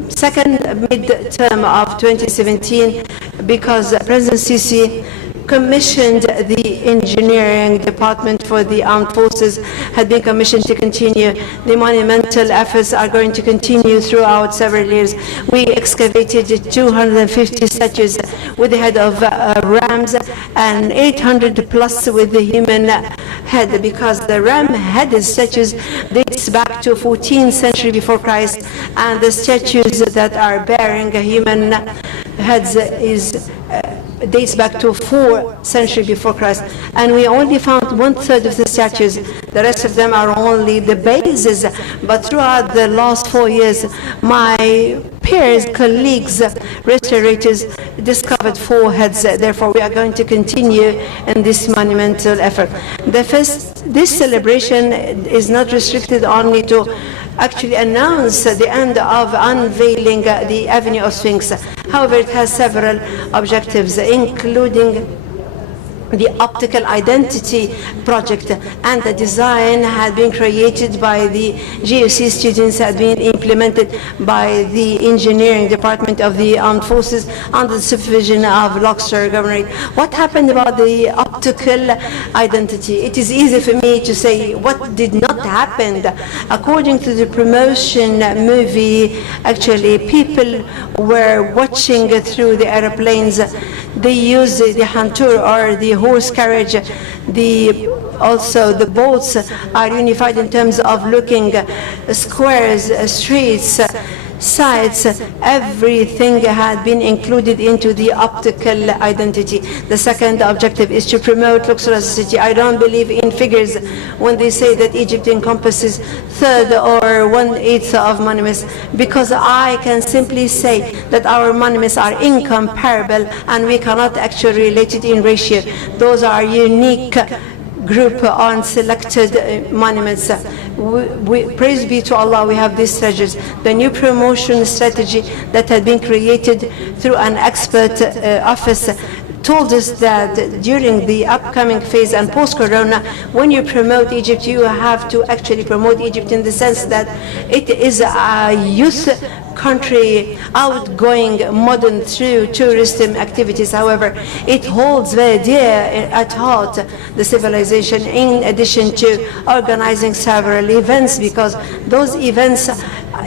second midterm of 2017, because President Sisi commissioned the engineering department for the armed forces, had been commissioned to continue. The monumental efforts are going to continue throughout several years. We excavated 250 statues with the head of rams and 800 plus with the human head, because the ram head statues dates back to 14th century before Christ, and the statues that are bearing a human heads dates back to 4th century before Christ, and we only found 1/3 of the statues. The rest of them are only the bases. But throughout the last 4 years, my peers, colleagues, restorators discovered 4 heads. Therefore, we are going to continue in this monumental effort. This celebration is not restricted only to actually announce the end of unveiling the Avenue of Sphinx. However, it has several objectives, including the optical identity project, and the design had been created by the GOC students, had been implemented by the engineering department of the armed forces under the supervision of Luxor Governorate. What happened about the optical identity? It is easy for me to say what did not happen. According to the promotion movie, actually people were watching through the airplanes. They used the hantur, or the horse carriage. Also the boats are unified in terms of looking squares, streets, sites. Everything had been included into the optical identity. The second objective is to promote Luxor as a city. I don't believe in figures when they say that Egypt encompasses 1/3 or 1/8 of monuments, because I can simply say that our monuments are incomparable and we cannot actually relate it in ratio. Those are unique group on selected monuments. Praise be to Allah, we have these treasures. The new promotion strategy that had been created through an expert office told us that during the upcoming phase and post-corona, when you promote Egypt, you have to actually promote Egypt in the sense that it is a youth country, outgoing, modern through tourism activities. However, it holds very dear at heart the civilization, in addition to organizing several events, because those events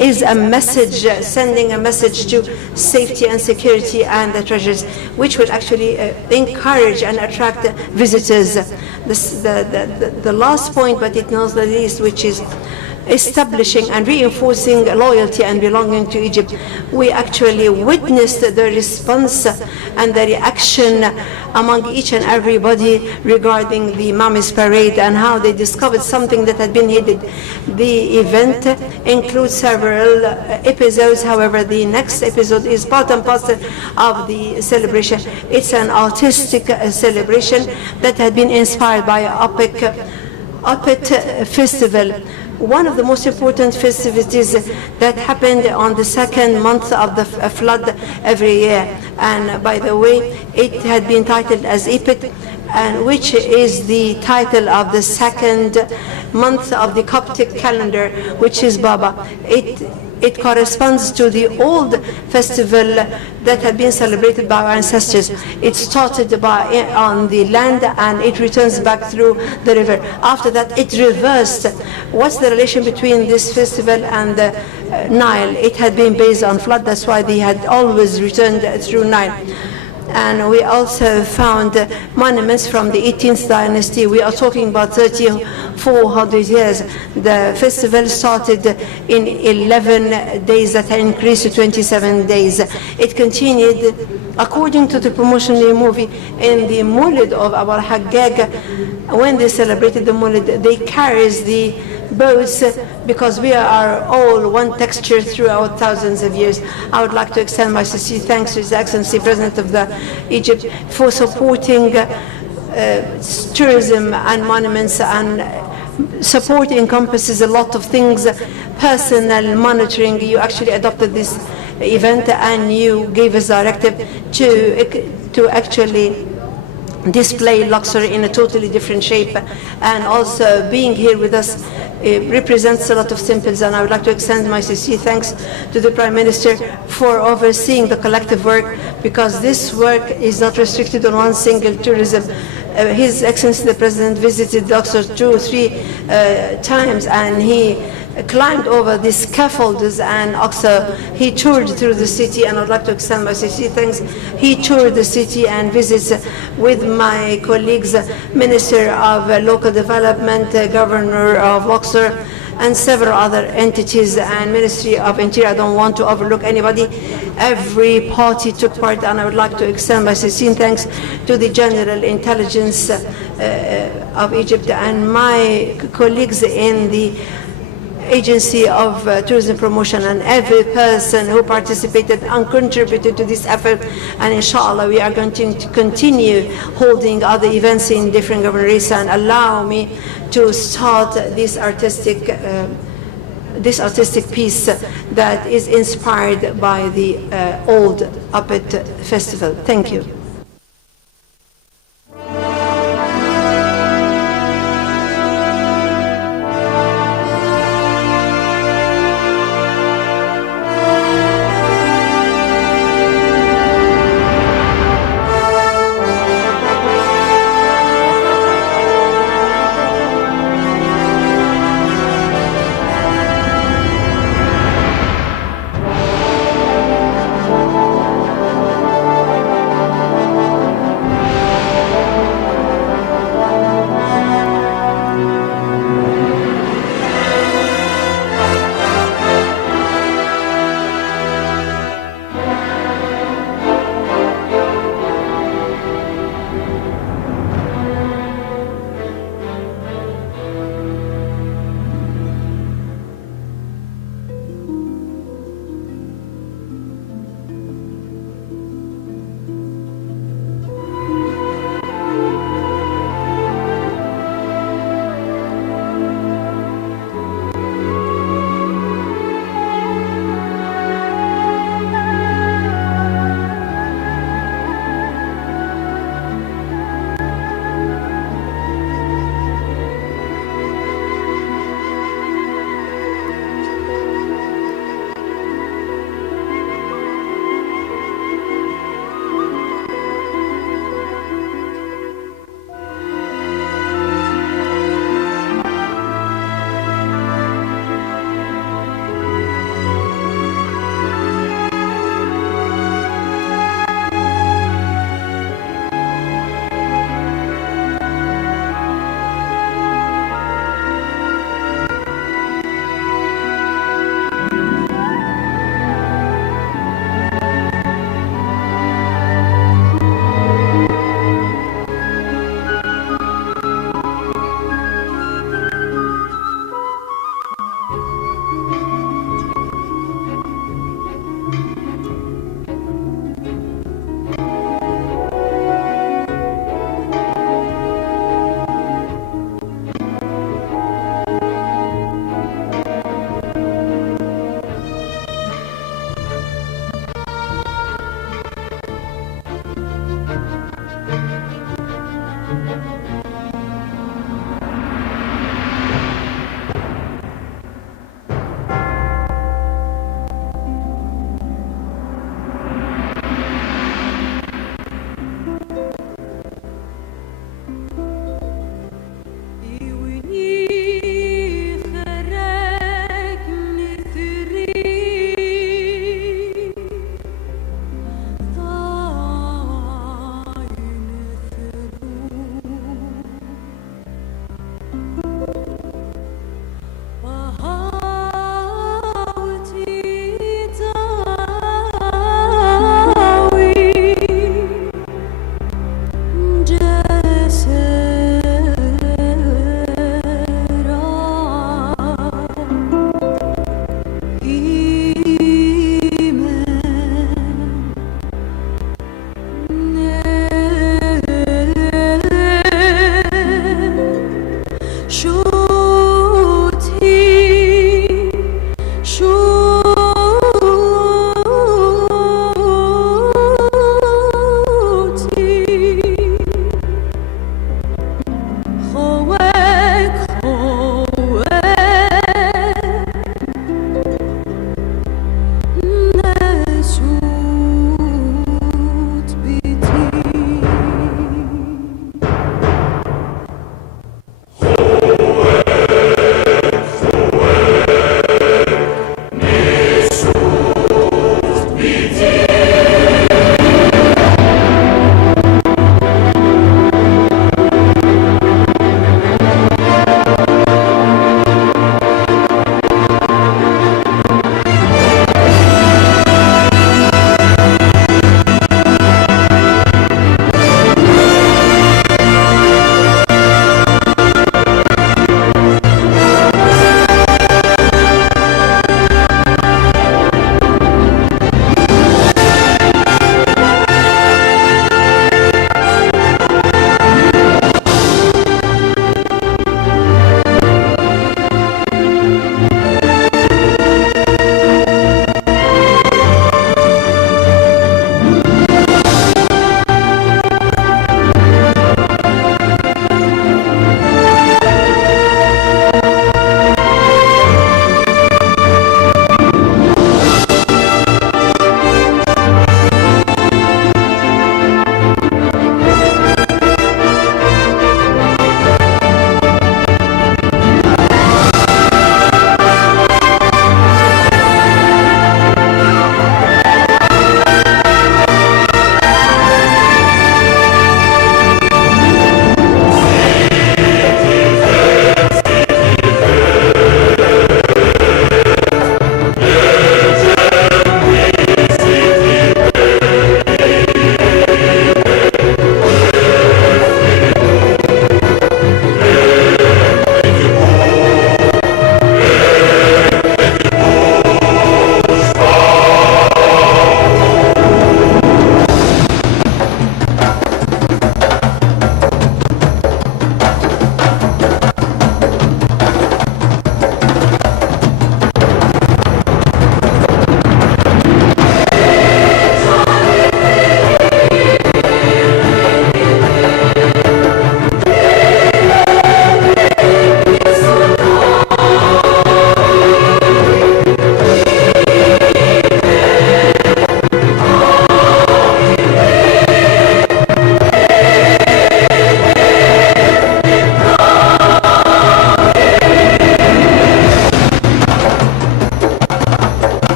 is a message, sending a message to safety and security and the treasures, which will actually encourage and attract visitors. The last point, but it not the least, which is establishing and reinforcing loyalty and belonging to Egypt. We actually witnessed the response and the reaction among each and everybody regarding the Mummies Parade and how they discovered something that had been hidden. The event includes several episodes. However, the next episode is part and parcel of the celebration. It's an artistic celebration that had been inspired by Opet Festival, one of the most important festivities that happened on the second month of the flood every year. And by the way, it had been titled as Ipit, and which is the title of the second month of the Coptic calendar, which is Baba. It corresponds to the old festival that had been celebrated by our ancestors. It started on the land and it returns back through the river. After that, it reversed. What's the relation between this festival and the Nile? It had been based on flood, that's why they had always returned through Nile. And we also found monuments from the 18th dynasty. We are talking about 3,400 years. The festival started in 11 days that had increased to 27 days. It continued according to the promotional movie in the Mulid of Abu Haggag. When they celebrated the Mulid, they carried the boats, because we are all one texture throughout thousands of years. I would like to extend my sincere thanks to His Excellency President of Egypt for supporting tourism and monuments, and support encompasses a lot of things. Personal monitoring, you actually adopted this event and you gave us directive to actually display Luxor in a totally different shape, and also being here with us represents a lot of symbols. And I would like to extend my sincere thanks to the Prime Minister for overseeing the collective work, because this work is not restricted on one single tourism. His Excellency the President visited Luxor 2 or 3 times, and he climbed over the scaffolds and also he toured through the city, and I'd like to extend my sincere thanks. He toured the city and visits with my colleagues, Minister of Local Development, Governor of Luxor, and several other entities and Ministry of Interior. I don't want to overlook anybody. Every party took part, and I would like to extend my sincere thanks to the General Intelligence of Egypt and my colleagues in the Agency of Tourism Promotion and every person who participated and contributed to this effort. And inshallah, we are going to continue holding other events in different governorates. And allow me to start this artistic piece that is inspired by the old Puppet Festival. Thank you.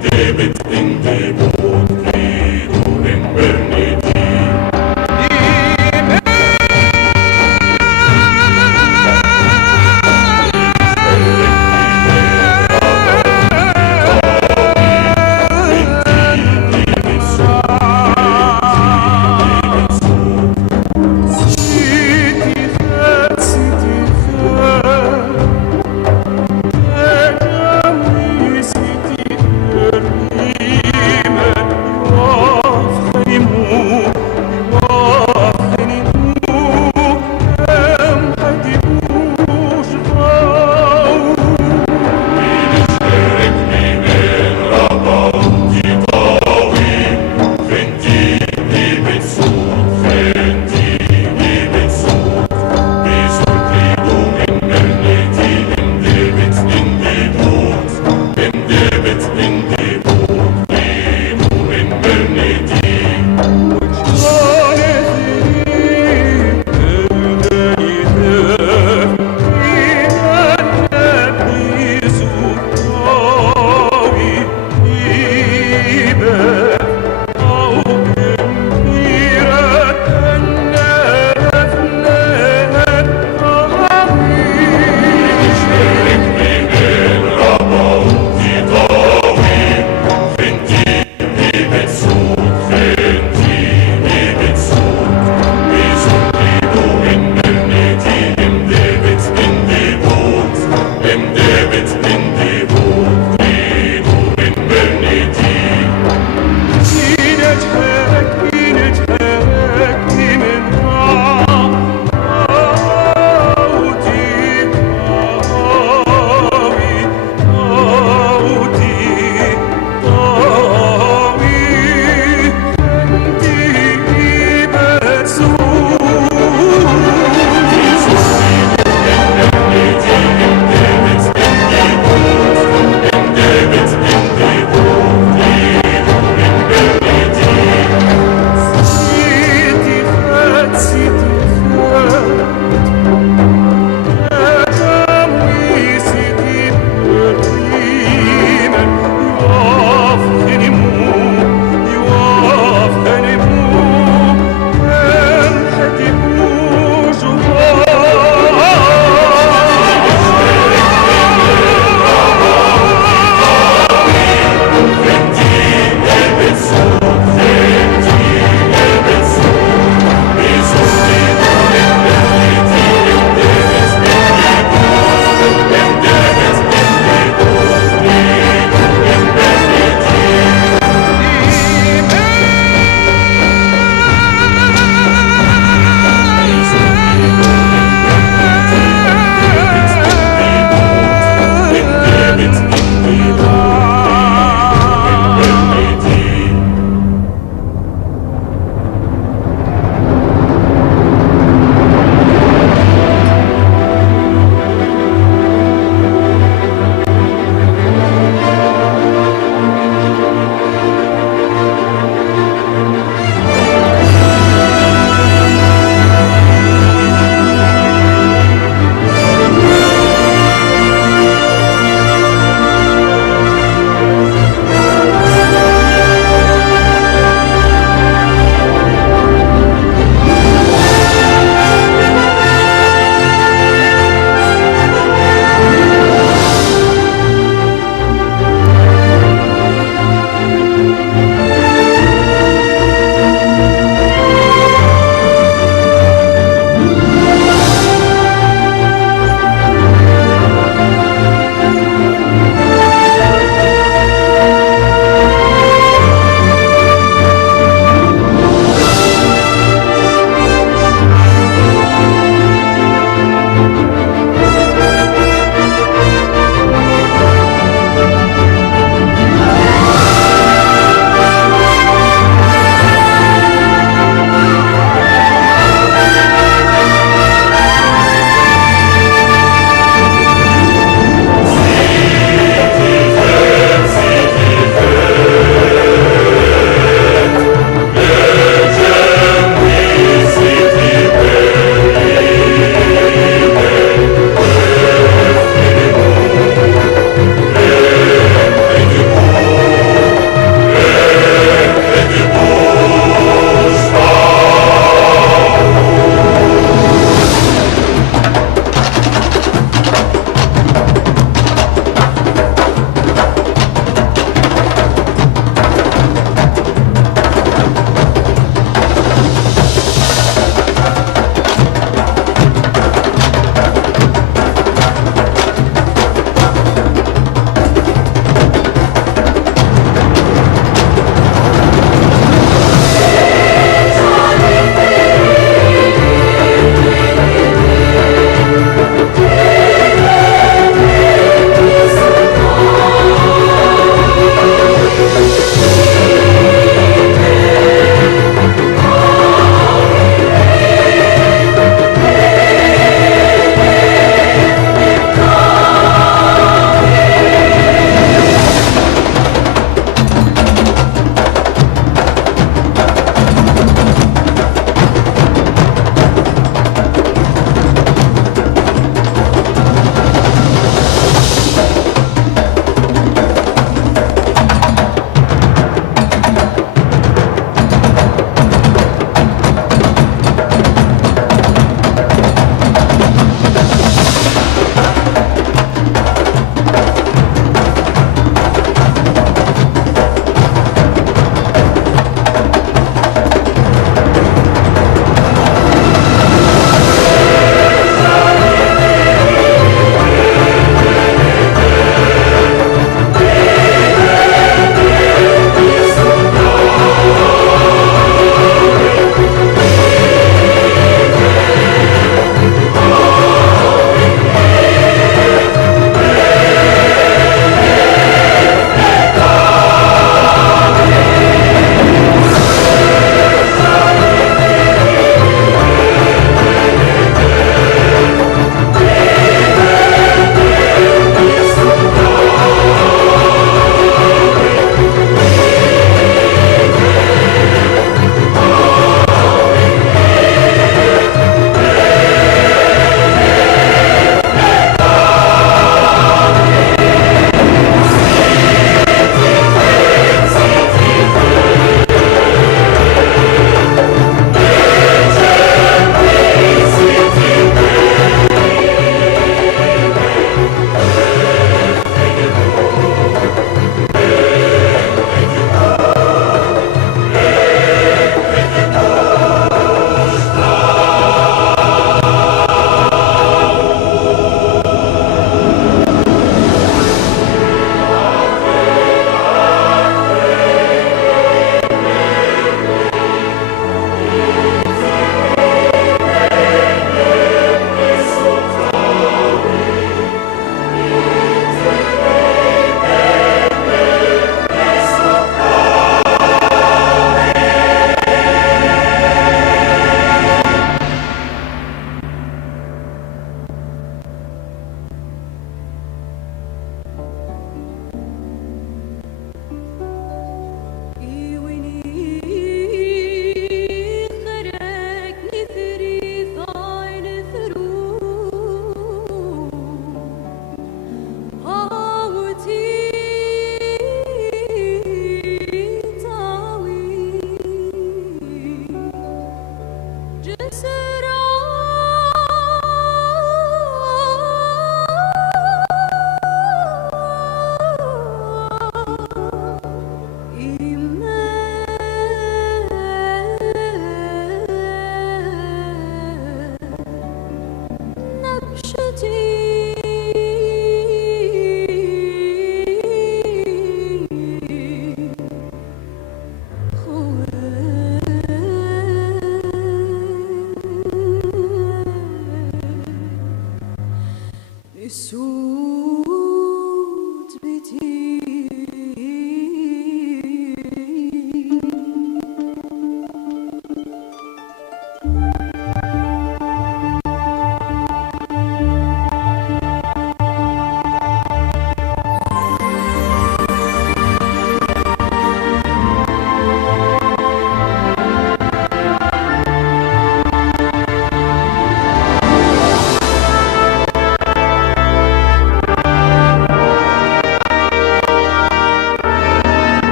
inhibit